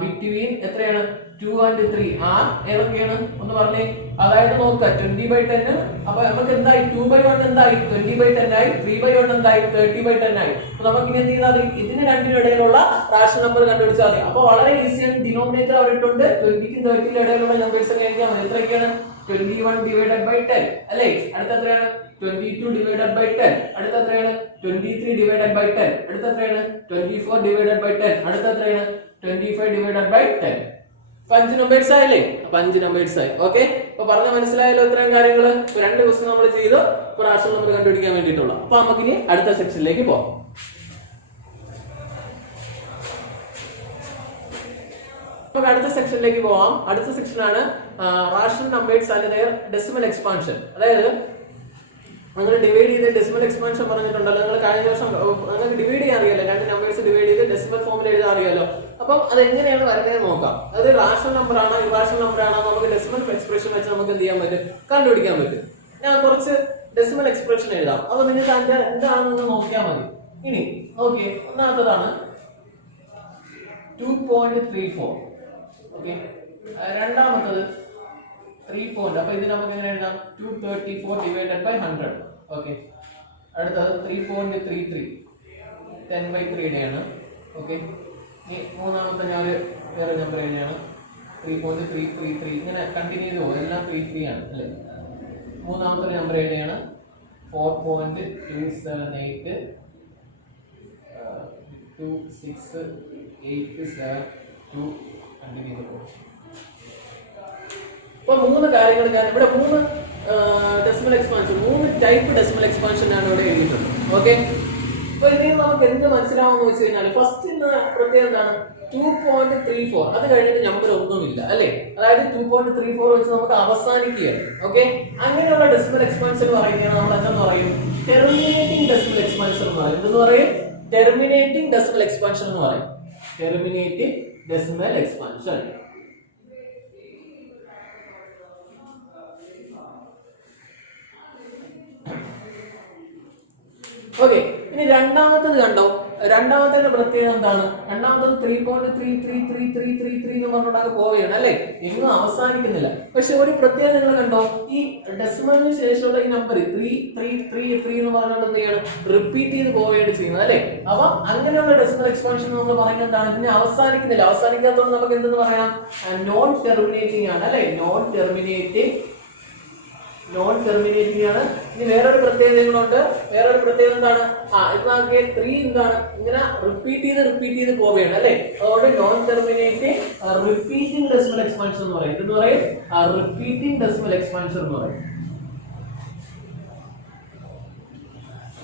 ബിറ്റ്വീൻ എത്രയാണ്? 2 and 3 ആർ ഏതൊക്കെയാണ് ഒന്ന് പറഞ്ഞേ. അതായത് നോക്കുക 20/10. അപ്പൊ നമുക്ക് എന്തായി? 2/1 എന്തായി? 20/10 ആയി. 3/1 എന്തായി? 30/10 ആയി. അപ്പൊ നമുക്ക് ഇനി എന്ത് ചെയ്താൽ മതി? ഇതിന് രണ്ടിനും ഇടയിലുള്ള റാഷണൽ നമ്പർ കണ്ടുപിടിച്ചാൽ മതി. അപ്പൊ വളരെ ഈസിയാണ്. ഡിനോമിനേറ്റർ അവിടെ ഇട്ടുണ്ട്. 20ക്കും 30ക്കും ഇടയിലുള്ള നമ്പേഴ്സ് ഒക്കെ എഴുതിയാൽ മതി. എത്രയൊക്കെയാണ്? 21/10 അല്ലേ? അടുത്ത എത്രയാണ്? 22/10. അടുത്ത എത്രയാണ്? 23/10. അടുത്ത എത്രയാണ്? 24/10. അടുത്ത എത്രയാണ്? 25/10. 5 നമ്പേഴ്സ് ആയില്ലേ? 5 നമ്പേഴ്സ് ആയി. ഓക്കെ, അപ്പൊ പറഞ്ഞ മനസ്സിലായല്ലോ ഇത്രയും കാര്യങ്ങള്. 2 ക്വസ്റ്റ്യൻ നമ്മൾ ചെയ്തു റാഷണൽ നമ്പർ കണ്ടുപിടിക്കാൻ വേണ്ടിയിട്ടുള്ള. അപ്പൊ നമുക്കിനി അടുത്ത സെക്ഷനിലേക്ക് പോവാം. നമുക്ക് അടുത്ത സെക്ഷനിലേക്ക് പോവാം. അടുത്ത സെക്ഷനാണ് rational numbers and their decimal expansion. അതായത് നിങ്ങൾ ഡിവൈഡ് ചെയ്ത് ഡെസിമൽ എക്സ്പാൻഷൻ പറഞ്ഞിട്ടുണ്ടല്ലോ. നിങ്ങൾ കഴിഞ്ഞ ദിവസം നിങ്ങൾക്ക് ഡിവൈഡ് ചെയ്യാൻ അറിയാലോ, 2 നമ്പേഴ്സ് ഡിവൈഡ് ചെയ്ത് ഡെസിമൽ ഫോമിൽ എഴുതാൻ അറിയാലോ. അപ്പം അത് എങ്ങനെയാണ് വരുന്നത് നോക്കാം. അത് റാഷണൽ നമ്പർ ആണോ ഇറാഷണൽ നമ്പർ ആണോ നമുക്ക് ഡെസിമൽ എക്സ്പ്രഷൻ വെച്ച് നമുക്ക് എന്ത് ചെയ്യാൻ പറ്റും? കണ്ടുപിടിക്കാൻ പറ്റും. ഞാൻ കുറച്ച് ഡെസിമൽ എക്സ്പ്രഷൻ എഴുതാം. അപ്പൊ നിങ്ങൾക്ക് അതിന്റെ എന്താണെന്ന് നോക്കിയാൽ മതി. ഇനി ഓക്കെ, ഒന്നാമത്തതാണ് 2.34. ഓക്കെ, രണ്ടാമത്തത് 3. അപ്പൊ ഇത് നമുക്ക് എങ്ങനെ എഴുതാം? 234/100. ഓക്കെ, അടുത്തത് 3.33 10/3 ആണ്. ഓക്കെ, ഇനി മൂന്നാമത്തെ ഞാൻ വേറെ നമ്പർ എഴുതിയാണ് 3.333. ഇങ്ങനെ കണ്ടിന്യൂ ചെയ്ത് പോകും. എല്ലാം 33 ആണ് അല്ലേ? മൂന്നാമത്തെ നമ്പർ എഴുതിയാണ് 4.278 26872 കണ്ടിന്യൂ ചെയ്ത് പോകും. ഇപ്പൊ 3 കാര്യങ്ങൾ ഞാൻ ഇവിടെ 3 decimal expansion, 3 type decimal expansion ആണ് ഇവിടെ എഴുതിയിട്ടുണ്ട്. ഓക്കെ, അപ്പൊ ഇതിൽ നമുക്ക് എന്ത് മനസ്സിലാവുമെന്ന് വെച്ച് കഴിഞ്ഞാൽ ഫസ്റ്റ് പ്രത്യേകത എന്താണ്? 2.34. അത് കഴിഞ്ഞിട്ട് നമ്പർ ഒന്നുമില്ല അല്ലെ? അതായത് 2.34 വെച്ച് നമുക്ക് അവസാനിക്കുകയാണ്. ഓക്കെ, അങ്ങനെയുള്ള ഡെസിമൽ എക്സ്പാൻഷൻ പറയുകയാണ് നമ്മൾ എന്തെന്ന് പറയും? ടെർമിനേറ്റിംഗ് ഡെസിമൽ എക്സ്പാൻഷൻ എന്ന് പറയും. എന്തെന്ന് പറയും? ടെർമിനേറ്റിംഗ് ഡെസിമൽ എക്സ്പാൻഷൻ എന്ന് പറയും. Terminating decimal expansion. ഓക്കെ, ഇനി രണ്ടാമത്തത് കണ്ടോ? രണ്ടാമത്തെ പ്രത്യേകത എന്താണ്? രണ്ടാമത്തത് 3.33333 എന്ന് പറഞ്ഞിട്ടൊക്കെ പോവുകയാണ് അല്ലെ? എങ്ങും അവസാനിക്കുന്നില്ല. പക്ഷെ ഒരു പ്രത്യേകത നിങ്ങൾ കണ്ടോ? ഈ ഡെസിമലിന് ശേഷമുള്ള ഈ നമ്പർ 333 എന്ന് പറഞ്ഞിട്ട് എന്ത് ചെയ്യാണ്? റിപ്പീറ്റ് ചെയ്ത് പോവുകയാണ് ചെയ്യുന്നത് അല്ലെ? അപ്പൊ അങ്ങനെയുള്ള ഡെസിമൽ എക്സ്പാൻഷൻ നമ്മൾ പറയുന്നത് എന്താണ്? ഇതിനെ അവസാനിക്കുന്നില്ല. അവസാനിക്കാത്തതുകൊണ്ട് നമുക്ക് എന്തെന്ന് പറയാം? നോൺ ടെർമിനേറ്റിംഗ് ആണ് അല്ലെ? നോൺ ടെർമിനേറ്റിംഗ് ആണ്. ഇനി വേറൊരു പ്രത്യേകതകളുണ്ട്. വേറൊരു പ്രത്യേകത എന്താണ്? ഇത് 3 എന്താണ്? ഇങ്ങനെ റിപ്പീറ്റ് ചെയ്ത് പോവുകയാണ് അല്ലെ? അതുകൊണ്ട് non terminating repeating decimal expansion എന്ന് പറയും. ഇതെന്ന് പറയും റിപ്പീറ്റിംഗ് ഡെസിമൽ എക്സ്പാൻഷൻ എന്ന് പറയും.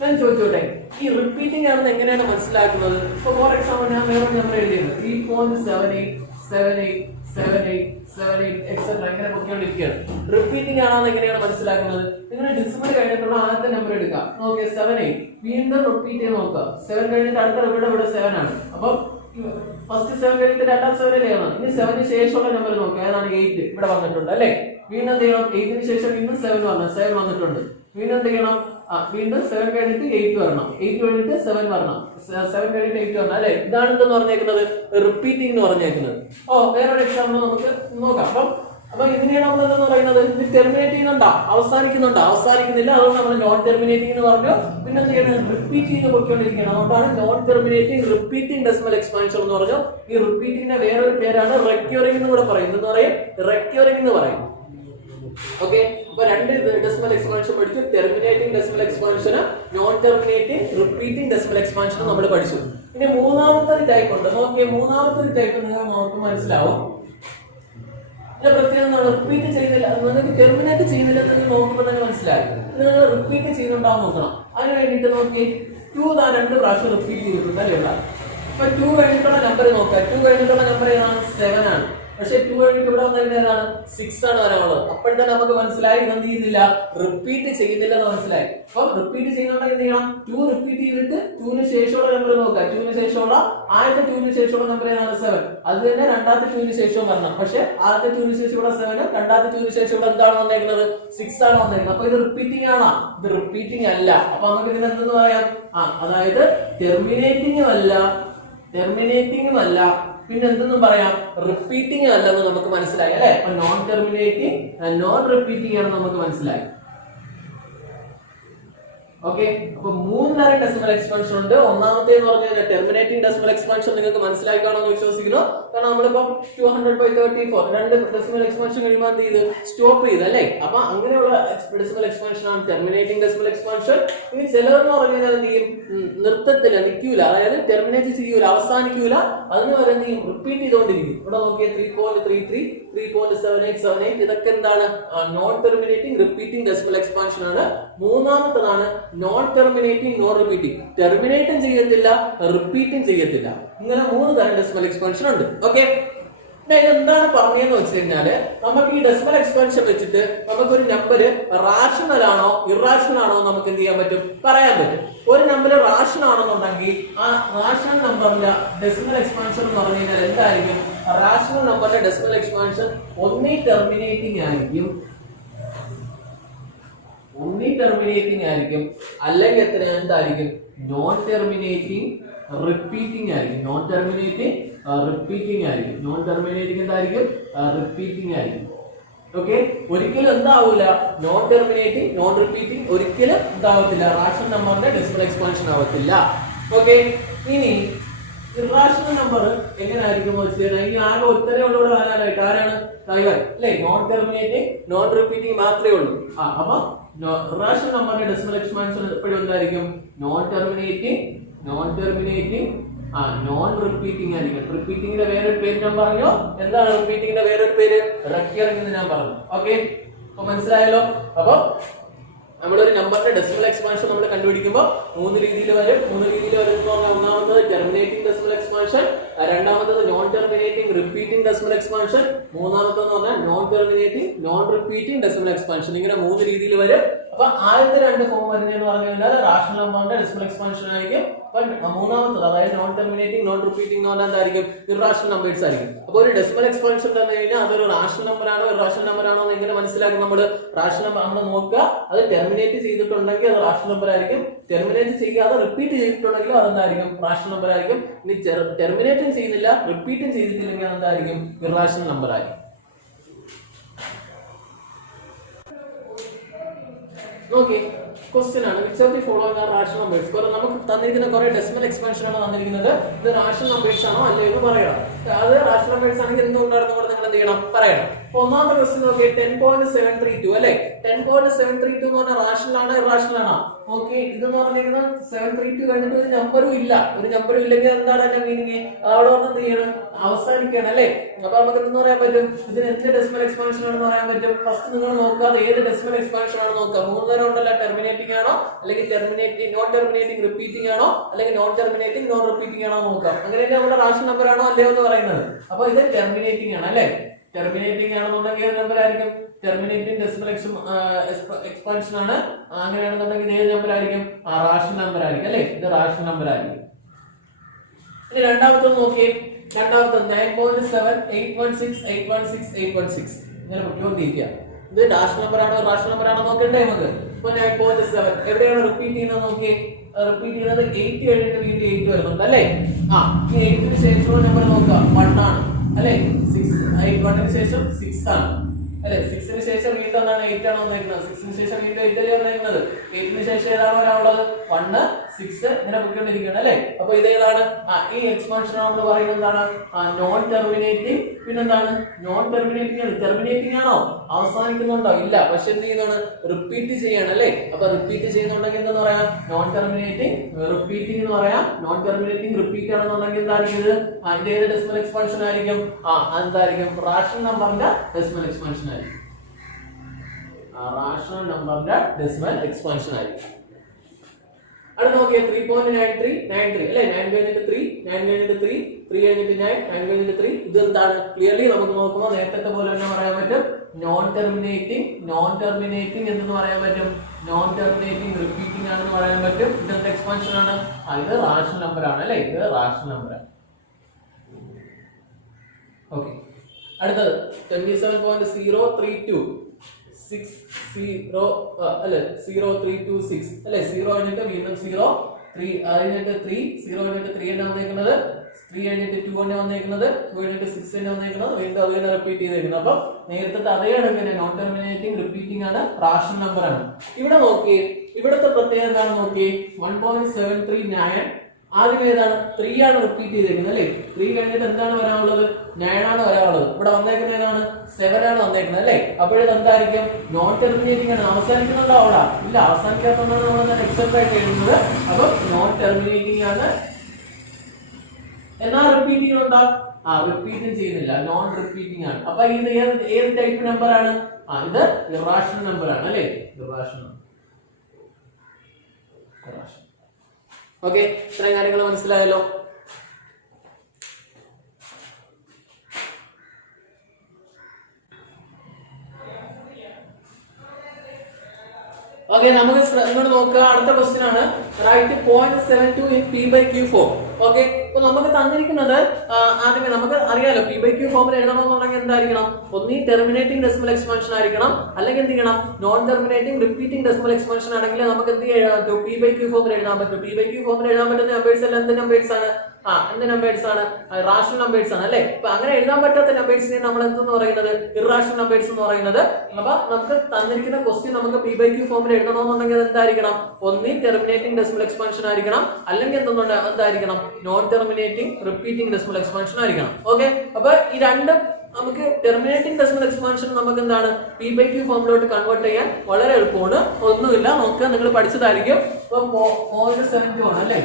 ഞാൻ ചോദിച്ചോട്ടെ, ഈ റിപ്പീറ്റിംഗ് ആണെന്ന് എങ്ങനെയാണ് മനസ്സിലാക്കുന്നത്? ഇപ്പൊ ഫോർ എക്സാമ്പിൾ ഞാൻ വേറെ നമ്പർ എഴുതിയത് 3.78787878 എക്സെട്ര ഇങ്ങനെ പൊക്കിക്കൊണ്ടിരിക്കുകയാണ്. റിപ്പീറ്റിംഗ് ആണെന്ന് എങ്ങനെയാണ് മനസ്സിലാക്കുന്നത്? നിങ്ങൾ ഡെസിമൽ കഴിഞ്ഞിട്ടുള്ള ആദ്യത്തെ നമ്പർ എടുക്കുക, നോക്കിയ 7 8 വീണ്ടും റിപ്പീറ്റ് ചെയ്ത് നോക്കുക. 7 കഴിഞ്ഞിട്ട് അടുത്ത ഇവിടെ 7 ആണ്. അപ്പൊ ഫസ്റ്റ് 7 കഴിഞ്ഞിട്ട് രണ്ടാം 7 ആണ്. ഇനി 7ന് ശേഷമുള്ള നമ്പർ നോക്കുക, ഏതാണ് 8 ഇവിടെ വന്നിട്ടുണ്ട് അല്ലെ. വീണ്ടും എന്ത് ചെയ്യണം? 8ന് ശേഷം വീണ്ടും 7 വന്നിട്ടുണ്ട്. വീണ്ടും എന്ത് ചെയ്യണം? വീണ്ടും 7 കഴിഞ്ഞിട്ട് 8 വരണം, 8 കഴിഞ്ഞിട്ട് 7 വരണം, 7 കഴിഞ്ഞിട്ട് 8 വരണം അല്ലെ. ഇതാണ് എന്തെന്ന് പറഞ്ഞേക്കുന്നത്? റിപ്പീറ്റിംഗ് എന്ന് പറഞ്ഞേക്കുന്നത്. വേറൊരു എക്സാമ്പിൾ നമുക്ക് നോക്കാം. അപ്പൊ ഇതിനെയാണ് നമ്മൾ എന്തെന്ന് പറയുന്നത്? ഇത് ടെർമിനേറ്റ് ചെയ്യുന്നുണ്ടോ? അവസാനിക്കുന്നില്ല. അതുകൊണ്ട് നമ്മൾ നോൺ ടെർമിനേറ്റിംഗ് എന്ന് പറഞ്ഞു. പിന്നെ എന്ത് ചെയ്യണം? റിപ്പീറ്റ് ചെയ്ത് പൊയ്ക്കൊണ്ടിരിക്കുകയാണ്. അതുകൊണ്ടാണ് non terminating repeating decimal expansion എന്ന് പറഞ്ഞു. ഈ റിപ്പീറ്റിംഗിന്റെ വേറൊരു പേരാണ് റെക്യൂറിംഗ് എന്ന് കൂടെ പറയും. എന്ന് പറയും റെക്യൂറിംഗ് എന്ന് പറയും. ഓക്കെ, അപ്പൊ രണ്ട് ഡെസിമൽ എക്സ്പാൻഷൻ പഠിച്ചു. ടെർമിനേറ്റിംഗ് ഡെസിമൽ എക്സ്പാൻഷന്, നോൺ ടെർമിനേറ്റിംഗ് റിപ്പീറ്റിംഗ് ഡെസിമൽ എക്സ്പാൻഷനും നമ്മൾ പഠിച്ചു. ഇനി മൂന്നാമത്തെ ഒരു ടൈപ്പ് ഉണ്ട്. നോക്കിയേ, മൂന്നാമത്തെ ഒരു ടൈപ്പ് നിങ്ങൾക്ക് മനസ്സിലാവും. പ്രത്യേകം റിപ്പീറ്റ് ചെയ്യുന്നില്ല, നിങ്ങൾക്ക് ടെർമിനേറ്റ് ചെയ്യുന്നില്ല എന്ന് നോക്കുമ്പോൾ തന്നെ മനസ്സിലായി. നിങ്ങൾ റിപ്പീറ്റ് ചെയ്യുന്നുണ്ടാവും നോക്കണം. അതിന് വേണ്ടിയിട്ട് നോക്കി 2 2 പ്രാവശ്യം റിപ്പീറ്റ് ചെയ്തിട്ടുണ്ട് അല്ലേ ഇവിടെ. അപ്പൊ 2 കഴിഞ്ഞിട്ടുള്ള നമ്പർ നോക്കുക. 2 കഴിഞ്ഞിട്ടുള്ള നമ്പർ ഏതാണ്? 7 ആണ്. പക്ഷെ 2 കഴിഞ്ഞിട്ട് ഇവിടെ വന്നിട്ട് ഏതാണ്? 6 ആണ് വരാനുള്ളത്. അപ്പോഴത്തെ നമുക്ക് മനസ്സിലായി ഇതെന്ത് ചെയ്യുന്നില്ല, റിപ്പീറ്റ് ചെയ്യുന്നില്ല എന്ന് മനസ്സിലായി. അപ്പൊ റിപ്പീറ്റ് ചെയ്യുന്നുണ്ടെങ്കിൽ എന്ത് ചെയ്യണം? 2 റിപ്പീറ്റ് ചെയ്തിട്ട് 2ന് ശേഷമുള്ള നമ്പർ നോക്കുക. 2ന് ശേഷമുള്ള ആദ്യത്തെ 2ന് ശേഷമുള്ള നമ്പർ ഏതാണ്? 7. അത് തന്നെ രണ്ടാമത്തെ 2ന് ശേഷവും വരണം. പക്ഷെ ആദ്യത്തെ 2ന് ശേഷമുള്ള 7, രണ്ടാമത്തെ 2ന് ശേഷമുള്ള എന്താണ് വന്നേക്കുന്നത്? 6 ആണ് വന്നേക്കുന്നത്. അപ്പൊ ഇത് റിപ്പീറ്റിംഗ് ആണോ? ഇത് റിപ്പീറ്റിംഗ് അല്ല. അപ്പൊ നമുക്ക് ഇതിന് എന്തെന്ന് പറയാം? അതായത് ടെർമിനേറ്റിംഗും അല്ല, പിന്നെ എന്തെന്നും പറയാം? റിപ്പീറ്റിംഗ് അല്ലെന്ന് നമുക്ക് മനസ്സിലായി അല്ലെ. അപ്പൊ നോൺ ടെർമിനേറ്റിംഗ് നോൺ റിപ്പീറ്റിംഗ് ആണെന്ന് നമുക്ക് മനസ്സിലായി. ഓക്കെ, അപ്പൊ 3 തരം ഡെസിമൽ എക്സ്പാൻഷൻ ഉണ്ട്. ഒന്നാമത്തെ എന്ന് പറഞ്ഞാൽ ടെർമിനേറ്റിംഗ് ഡെസിമൽ എക്സ്പാൻഷൻ നിങ്ങൾക്ക് മനസ്സിലാക്കുകയാണെന്ന് വിശ്വസിക്കുന്നു. കാരണം നമ്മളിപ്പോ 200/34 രണ്ട് ഡെസിമൽ എക്സ്പാൻഷൻ കഴിയുമ്പോൾ എന്ത് ചെയ്ത് സ്റ്റോപ്പ് ചെയ്ത് അല്ലേ. അപ്പൊ അങ്ങനെയുള്ള ഡെസിമൽ എക്സ്പാൻഷൻ ആണ് ടെർമിനേറ്റിംഗ് ഡെസിമൽ എക്സ്പാൻഷൻ. ഇനി ചിലവെന്ന് പറഞ്ഞാൽ എന്ത് ചെയ്യും? നിർത്തത്തില്ല, നിൽക്കൂല, അതായത് ടെർമിനേറ്റ് ചെയ്യൂല, അവസാനിക്കൂല, അതിന് വരെ എന്ത് ചെയ്യും? റിപ്പീറ്റ് ചെയ്തുകൊണ്ടിരിക്കും. ഇവിടെ നോക്കിയ 3.33 3.7878 ഇതൊക്കെ എന്താണ്? Non terminating repeating decimal expansion ആണ്. മൂന്നാമത്തതാണ് നോൺ ടെർമിനേറ്റിംഗ് നോൺ റിപ്പീറ്റിംഗ്. ടെർമിനേറ്റും ചെയ്യത്തില്ല, റിപ്പീറ്റും ചെയ്യത്തില്ല. ഇങ്ങനെ 3 തരം ഡെസിമൽ എക്സ്പാൻഷൻ ഉണ്ട്. ഓക്കെ, എന്താണ് പറഞ്ഞതെന്ന് വെച്ച് കഴിഞ്ഞാല് നമുക്ക് ഈ ഡെസിമൽ എക്സ്പാൻഷൻ വെച്ചിട്ട് നമുക്കൊരു നമ്പർ റാഷണൽ ആണോ ഇറാഷണൽ ആണോ നമുക്ക് എന്ത് ചെയ്യാൻ പറ്റും? പറയാൻ പറ്റും. ഒരു നമ്പർ റാഷണൽ ആണെന്നുണ്ടെങ്കിൽ ആ റാഷണൽ നമ്പറിന്റെ ഡെസിമൽ എക്സ്പാൻഷൻ എന്ന് പറഞ്ഞു കഴിഞ്ഞാൽ എന്തായിരിക്കും? റാഷണൽ നമ്പറിന്റെ ഡെസിമൽ എക്സ്പാൻഷൻ ഒന്നീ ടെർമിനേറ്റിംഗ് ആയിരിക്കും, അല്ലെങ്കിൽ എന്തായിരിക്കും? നോൺ ടെർമിനേറ്റിംഗ് റിപ്പീറ്റിംഗ് ആയിരിക്കും. നോൺ ടെർമിനേറ്റിംഗ് എന്തായിരിക്കും? റിപ്പീറ്റിംഗ് ആയിരിക്കും. ഓക്കെ, ഒരിക്കലും എന്താവൂല? നോൺ ടെർമിനേറ്റിംഗ് നോൺ റിപ്പീറ്റിംഗ് ഒരിക്കലും എന്താവത്തില്ല, റാഷണൽ നമ്പറിന്റെ ഡെസിമൽ എക്സ്പാൻഷൻ ആവത്തില്ല. ഓക്കെ, ഇനി ഇറാഷണൽ നമ്പർ എങ്ങനെയായിരിക്കും വെച്ച് കഴിഞ്ഞാൽ ഈ ആകെ ഒത്തരേ ഉള്ളൂ ഇവിടെ വരാനായിട്ട്. ആരാണ്? തൈവൻ അല്ലേ. നോൺ ടെർമിനേറ്റിംഗ് നോൺ റിപ്പീറ്റിംഗ് മാത്രമേ ഉള്ളൂ. അപ്പൊ ഇറാഷണൽ നമ്പറിന്റെ ഡെസിമൽ എക്സ്പാൻഷൻ എപ്പോഴും എന്തായിരിക്കും? നോൺ ടെർമിനേറ്റിംഗ് നോൺ റിപ്പീറ്റിംഗ് ആയിരിക്കും. റിപ്പീറ്റിംഗിന്റെ വേറൊരു പേര് ഞാൻ പറഞ്ഞു. എന്താണ് റിപ്പീറ്റിംഗിന്റെ വേറൊരു പേര്? റെക്യൂറിംഗ് എന്ന് ഞാൻ പറഞ്ഞു. ഓക്കെ, അപ്പൊ മനസ്സിലായല്ലോ. അപ്പൊ നമ്മളൊരു നമ്പറിന്റെ ഡെസിമൽ എക്സ്പാൻഷൻ നമ്മൾ കണ്ടുപിടിക്കുമ്പോൾ 3 രീതിയിൽ വരും. ഒന്നാമത്തത് ടെർമിനേറ്റിംഗ് ഡെസിമൽ എക്സ്പാൻഷൻ, രണ്ടാമത്തത് non terminating repeating decimal expansion, മൂന്നാമത്തെന്ന് പറഞ്ഞാൽ non terminating non repeating decimal expansion. ഇങ്ങനെ 3 രീതിയിൽ വരും. അപ്പൊ ആദ്യത്തെ 2 ഫോം വരുന്നതെന്ന് പറഞ്ഞു കഴിഞ്ഞാൽ റാഷണൽ നമ്പറിന്റെ ഡെസിമൽ എക്സ്പാൻഷൻ ആയിരിക്കും. അപ്പൊ മൂന്നാമത്തത് അതായത് നോൺ ടെർമിനേറ്റിംഗ് നോൺ റിപ്പീറ്റിംഗ് എന്ന് പറഞ്ഞാൽ എന്തായിരിക്കും? ഇറാഷണൽ നമ്പേഴ്സ് ആയിരിക്കും. അപ്പൊ ഒരു ഡെസിമൽ എക്സ്പാൻഷൻ തന്നു കഴിഞ്ഞാൽ അതൊരു റാഷണൽ നമ്പർ ആണോ ഇറാഷണൽ നമ്പർ ആണോ എന്ന് എങ്ങനെ മനസ്സിലാക്കും? റാഷണൽ നമ്പർ നമ്മൾ നോക്കുക, അത് ടെർമിനേറ്റ് ചെയ്തിട്ടുണ്ടെങ്കിൽ അത് റാഷണൽ നമ്പർ ആയിരിക്കും. ടെർമിനേറ്റ് ചെയ്യാതെ റിപ്പീറ്റ് ചെയ്തിട്ടുണ്ടെങ്കിൽ അതെന്തായിരിക്കും? റാഷണൽ നമ്പർ ആയിരിക്കും. ഇനി ടെർമിനേറ്റും ചെയ്യുന്നില്ല റിപ്പീറ്റും ചെയ്തിട്ടില്ലെങ്കിൽ അതെന്തായിരിക്കും? ഇറാഷണൽ നമ്പർ ആയിരിക്കും. ഓക്കെ, ക്വസ്റ്റ്യൻ ആണ്. Which of the following are rational numbers? നമുക്ക് തന്നിരിക്കുന്ന കുറെ ഡെസിമൽ എക്സ്പാൻഷൻ ആണ് തന്നിരിക്കുന്നത്. ഇത് റാഷണൽ നമ്പേഴ്സ് ആണോ അല്ലേ എന്ന് പറയണം. അത് റാഷണൽ നമ്പേഴ്സ് ആണെങ്കിൽ എന്തുകൊണ്ടാണെന്ന് കൂടെ നിങ്ങൾ എന്ത് ചെയ്യണം? പറയണം. ഒന്നാമത്തെ ക്വസ്റ്റ്യൻ നോക്കിയേ, 10.732 അല്ലെ. 10.732 എന്ന് പറഞ്ഞാൽ റാഷണൽ ആണോ ഇറാഷണൽ ആണോ? ഓക്കെ, ഇതെന്ന് പറഞ്ഞിരിക്കുന്നത് 732 കഴിഞ്ഞിട്ട് ഒരു നമ്പറും ഇല്ലെങ്കിൽ എന്താണ് അതിന്റെ മീനിങ്? അവിടെ വന്ന് എന്ത് ചെയ്യണം? അവസാനിക്കുകയാണ് അല്ലെ. അപ്പൊ നമുക്ക് എന്തെന്ന് പറയാൻ പറ്റും? ഇതിന് എന്ത് ഡെസിമൽ എക്സ്പാൻഷൻ ആണെന്ന് പറയാൻ പറ്റും? ഫസ്റ്റ് നിങ്ങൾ നോക്കാതെ ഏത് ഡെസിമൽ എക്സ്പാൻഷൻ ആണ് നോക്കുക. 3 തരം ഉണ്ടല്ലോ, ടെർമിനേറ്റിംഗ് റിപ്പീറ്റിംഗ് ആണോ, അല്ലെങ്കിൽ നോൺ ടെർമിനേറ്റിംഗ് റിപ്പീറ്റിംഗ് ആണോ, അല്ലെങ്കിൽ നോൺ ടെർമിനേറ്റിംഗ് നോൺ റിപ്പീറ്റിംഗ് ആണോ നോക്കാം. അങ്ങനെ നമ്മുടെ റാഷണൽ നമ്പർ ആണോ അല്ലയോ എന്ന് പറയുന്നത്. അപ്പൊ ഇത് ടെർമിനേറ്റിംഗ് ആണ് അല്ലെ. ടെർമിനേറ്റിംഗ് ആണെന്നുണ്ടെങ്കിൽ ഏത് നമ്പർ ആയിരിക്കും? ടെർമിനേറ്റിംഗ് ഡെസിമൽ എക്സ്പാൻഷൻ ആണ്. അങ്ങനെയാണെന്നുണ്ടെങ്കിൽ ഏത് നമ്പർ ആയിരിക്കും? റാഷണൽ നമ്പർ ആയിരിക്കും അല്ലെ. ഇത് റാഷണൽ നമ്പർ ആയിരിക്കും. ഇനി രണ്ടാമത്തെ നോക്കിയേ. രണ്ടാമത്തെ 9.7 816 816 816 ഇങ്ങനെ പൊയ്ക്കൊണ്ടിരിക്കുക. ഇത് ഡാഷ് നമ്പർ ആണോ റാഷണൽ നമ്പർ ആണോ നോക്കണ്ടേ നമുക്ക്. ഇപ്പൊ 9.7 എവിടെയാണ് റിപ്പീറ്റ് ചെയ്യുന്നത് നോക്കിയേ. റിപ്പീറ്റ് ചെയ്യുന്നത് 8 കഴിഞ്ഞിട്ട് വീണ്ടും 8 വരുന്നുണ്ട് അല്ലേ. ഈ 8ന് ശേഷമുള്ള നമ്പർ നോക്കുക 1 ആണ് അല്ലെ. 1ന് ശേഷം 6 ആണ് അല്ലെ. 6ന് ശേഷം വീണ്ടും എന്താണ് 8 ആണ് വന്നിരിക്കുന്നത്. 6ന് ശേഷം വീണ്ടും 8 അല്ലേ വന്നിരിക്കുന്നത്. 8ന് ശേഷം ഏതാണ് വരാനുള്ളത്? 1 6 ഇങ്ങനെ പൊയ്ക്കൊണ്ടിരിക്കുകയാണ് അല്ലെ. അപ്പൊ ഇതേതാണ് ഈ എക്സ്പാൻഷൻ നമ്മൾ പറയുന്നത് എന്താണ്? Non terminating. പിന്നെന്താണ്? നോൺ ടെർമിനേറ്റിംഗ് ആണ്. ടെർമിനേറ്റിംഗ് ആണോ? അവസാനിക്കുന്നുണ്ടോ? ഇല്ല. പക്ഷെ എന്ത് ചെയ്യുന്നതാണ്? റിപ്പീറ്റ് ചെയ്യാണ് അല്ലെ. അപ്പൊ റിപ്പീറ്റ് ചെയ്യുന്നുണ്ടെങ്കിൽ എന്താന്ന് പറയാം? നോൺ ടെർമിനേറ്റിംഗ് റിപ്പീറ്റിംഗ് എന്ന് പറയാം. നോൺ ടെർമിനേറ്റിംഗ് റിപ്പീറ്റ് ആണെന്നുണ്ടെങ്കിൽ എന്തായിരിക്കും ഇത്? അതിന്റെ ഏത് ഡെസിമൽ എക്സ്പാൻഷൻ ആയിരിക്കും? എന്തായിരിക്കും? റാഷണൽ നമ്പറിന്റെ ഡെസിമൽ എക്സ്പാൻഷൻ ആയിരിക്കും. റാഷണൽ നമ്പറിന്റെ ഡെസിമൽ എക്സ്പാൻഷൻ ആയിരിക്കും. അടുത്ത നോക്കിയേ 3.93 അല്ലെ. 9 കഴിഞ്ഞിട്ട് 3 9 കഴിഞ്ഞിട്ട് 3 3 കഴിഞ്ഞിട്ട് 9 9 കഴിഞ്ഞിട്ട് 3. ഇത് എന്താണ്? ക്ലിയർലി നമുക്ക് നോക്കുമ്പോൾ നേരത്തെ പോലെ തന്നെ പറയാൻ പറ്റും. നോൺ ടെർമിനേറ്റിംഗ് എന്തെന്ന് പറയാൻ പറ്റും? നോൺ ടെർമിനേറ്റിംഗ് റിപ്പീറ്റിംഗ് ആണെന്ന് പറയാൻ പറ്റും. ഇതെന്ത് എക്സ്പാൻഷൻ ആണ്? ഇത് റാഷണൽ നമ്പർ ആണ് അല്ലെ. ഇത് റാഷണൽ നമ്പർ ആണ്. ഓക്കെ. അടുത്തത് 27.032 60 അല്ലെ. 0326 അല്ലെ. 0 കഴിഞ്ഞിട്ട് വീണ്ടും 0 3 കഴിഞ്ഞിട്ട് 3 0 കഴിഞ്ഞിട്ട് 3 ആണ് വന്നിരിക്കുന്നത്. 3 കഴിഞ്ഞിട്ട് 2 ആണ് വന്നിരിക്കുന്നത്. 2 കഴിഞ്ഞിട്ട് 6 ആണ് വന്നിരിക്കുന്നത്. വീണ്ടും അത് തന്നെ റിപ്പീറ്റ് ചെയ്തിരിക്കുന്നത്. അപ്പൊ നേരത്തെ അതേ അടങ്ങിയ നോൺ ടെർമിനേറ്റിംഗ് റിപ്പീറ്റിംഗ് ആണ്, റാഷണൽ നമ്പർ ആണ്. ഇവിടെ നോക്കിയേ. ഇവിടുത്തെ പ്രത്യേകത എന്താണ് നോക്കിയേ. 1.739 ആദ്യം ഏതാണ്? 3 ആണ് റിപ്പീറ്റ് ചെയ്തിരിക്കുന്നത് അല്ലേ. 3 കഴിഞ്ഞിട്ട് എന്താണ് വരാനുള്ളത്? 9 ആണ് വരാനുള്ളത്. ഇവിടെ വന്നേക്കുന്നത് ഏതാണ്? 7 ആണ് വന്നേക്കുന്നത് അല്ലേ. അപ്പോഴത് എന്തായിരിക്കും? നോൺ ടെർമിനേറ്റിംഗ് ആണ്. അവസാനിക്കുന്നുണ്ടോ അവിടെ? ഇല്ല. അവസാനിക്കാത്തതുകൊണ്ടാണ് നമ്മൾ എക്സെപ്റ്റ് ആയിട്ട് എഴുതുന്നത്. അപ്പൊ നോൺ ടെർമിനേറ്റിംഗ് ആണ്. എന്നാൽ റിപ്പീറ്റിംഗ് ഉണ്ടോ? റിപ്പീറ്റും ചെയ്യുന്നില്ല. നോൺ റിപ്പീറ്റിംഗ് ആണ്. അപ്പൊ ഇത് ഏത് ടൈപ്പ് നമ്പർ ആണ്? ഇത് ഇറാഷണൽ നമ്പർ ആണ് അല്ലേ. ഇറാഷണൽ. ഓക്കെ. ഇത്രയും കാര്യങ്ങൾ മനസ്സിലായല്ലോ. ഓക്കെ. നമുക്ക് ഇങ്ങോട്ട് നോക്കുക. അടുത്ത ക്വസ്റ്റ്യൻ ആണ്. Right 0.72 in p/q form. ഓക്കെ. അപ്പൊ നമുക്ക് തന്നിരിക്കുന്നത് ആദ്യമേ നമുക്ക് അറിയാലോ p/q ഫോമിൽ എഴുതണമെന്നുണ്ടെങ്കിൽ എന്തായിരിക്കണം? ഒന്നീ ടെർമിനേറ്റിംഗ് ഡെസിമൽ എക്സ്പാൻഷൻ ആയിരിക്കണം, അല്ലെങ്കിൽ എന്ത് ചെയ്യണം? Non terminating repeating decimal expansion ആണെങ്കിൽ നമുക്ക് എന്ത് ചെയ്യാം? p/q ഫോമിൽ എഴുതാൻ പറ്റും. p/q ഫോമിൽ എഴുതാൻ പറ്റുന്ന നമ്പേഴ്സ് എല്ലാം എന്ത് നമ്പേഴ്സ് ആണ്? എന്ത് നമ്പേഴ്സ് ആണ്? റാഷണൽ നമ്പേഴ്സ് ആണ് അല്ലെ. അപ്പൊ അങ്ങനെ എഴുതാൻ പറ്റാത്ത നമ്പേഴ്സിനെ നമ്മൾ എന്തെന്ന് പറയുന്നത്? ഇറാഷണൽ നമ്പേഴ്സ് എന്ന് പറയുന്നത്. അപ്പൊ നമുക്ക് തന്നിരിക്കുന്ന ക്വസ്റ്റ്യൻ നമുക്ക് p/q ഫോമിൽ എഴുതണമെന്നുണ്ടെങ്കിൽ എന്തായിരിക്കണം? ഒന്നീ ടെർമിനേറ്റിംഗ് ഡെസിമൽ എക്സ്പാൻഷൻ ആയിരിക്കണം, അല്ലെങ്കിൽ എന്തായിരിക്കണം? Non terminating repeating decimal expansion ആയിരിക്കണം. ഓക്കെ. അപ്പൊ ഈ രണ്ടും നമുക്ക് ടെർമിനേറ്റിംഗ് ഡെസിമൽ എക്സ്പാൻഷൻ നമുക്ക് എന്താണ്? p/q ഫോമിലോട്ട് കൺവേർട്ട് ചെയ്യാൻ വളരെ എളുപ്പമാണ്. ഒന്നുമില്ല, നോക്കുക, നിങ്ങൾ പഠിച്ചതായിരിക്കും. ഇപ്പൊ 0.72 ആണ് അല്ലേ.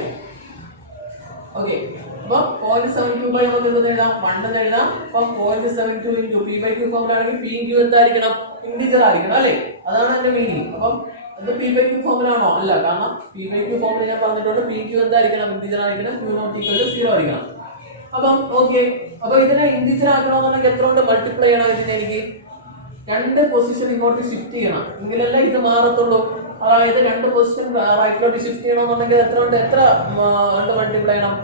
ഓക്കെ. അപ്പൊ 0.72 നമുക്ക് എന്ത് എഴുതാം? 1 എന്ന് എഴുതാം. അപ്പൊ 0.72 into p/q ഫോമിലാണെങ്കിൽ p q എന്തായിരിക്കണം? ഇന്റിജർ ആയിരിക്കണം അല്ലേ. അതാണ് അതിന്റെ മീനിങ്. അപ്പം ഇത് p/q ഫോമിലാണോ? അല്ല. കാരണം p/q ഫോമിൽ ഞാൻ പറഞ്ഞിട്ടുണ്ട് p q എന്തായിരിക്കണം? ഇന്റിജർ ആയിരിക്കണം. q not equal to 0 ആയിരിക്കണം. അപ്പം ഓക്കെ. അപ്പൊ ഇതിനെ ഇന്റിജർ ആക്കണമെന്നുണ്ടെങ്കിൽ എത്ര കൊണ്ട് മൾട്ടിപ്ലൈ ചെയ്യണം? ഇതിനെ എനിക്ക് 2 പൊസിഷൻ ഇങ്ങോട്ട് ഷിഫ്റ്റ് ചെയ്യണം, എങ്കിലല്ല ഇത് മാറത്തുള്ളൂ. അതായത് 2 പൊസിഷൻ റൈറ്റിലോട്ട് ഷിഫ്റ്റ് ചെയ്യണമെന്നുണ്ടെങ്കിൽ എത്ര കൊണ്ട് മൾട്ടിപ്ലൈ ചെയ്യണം?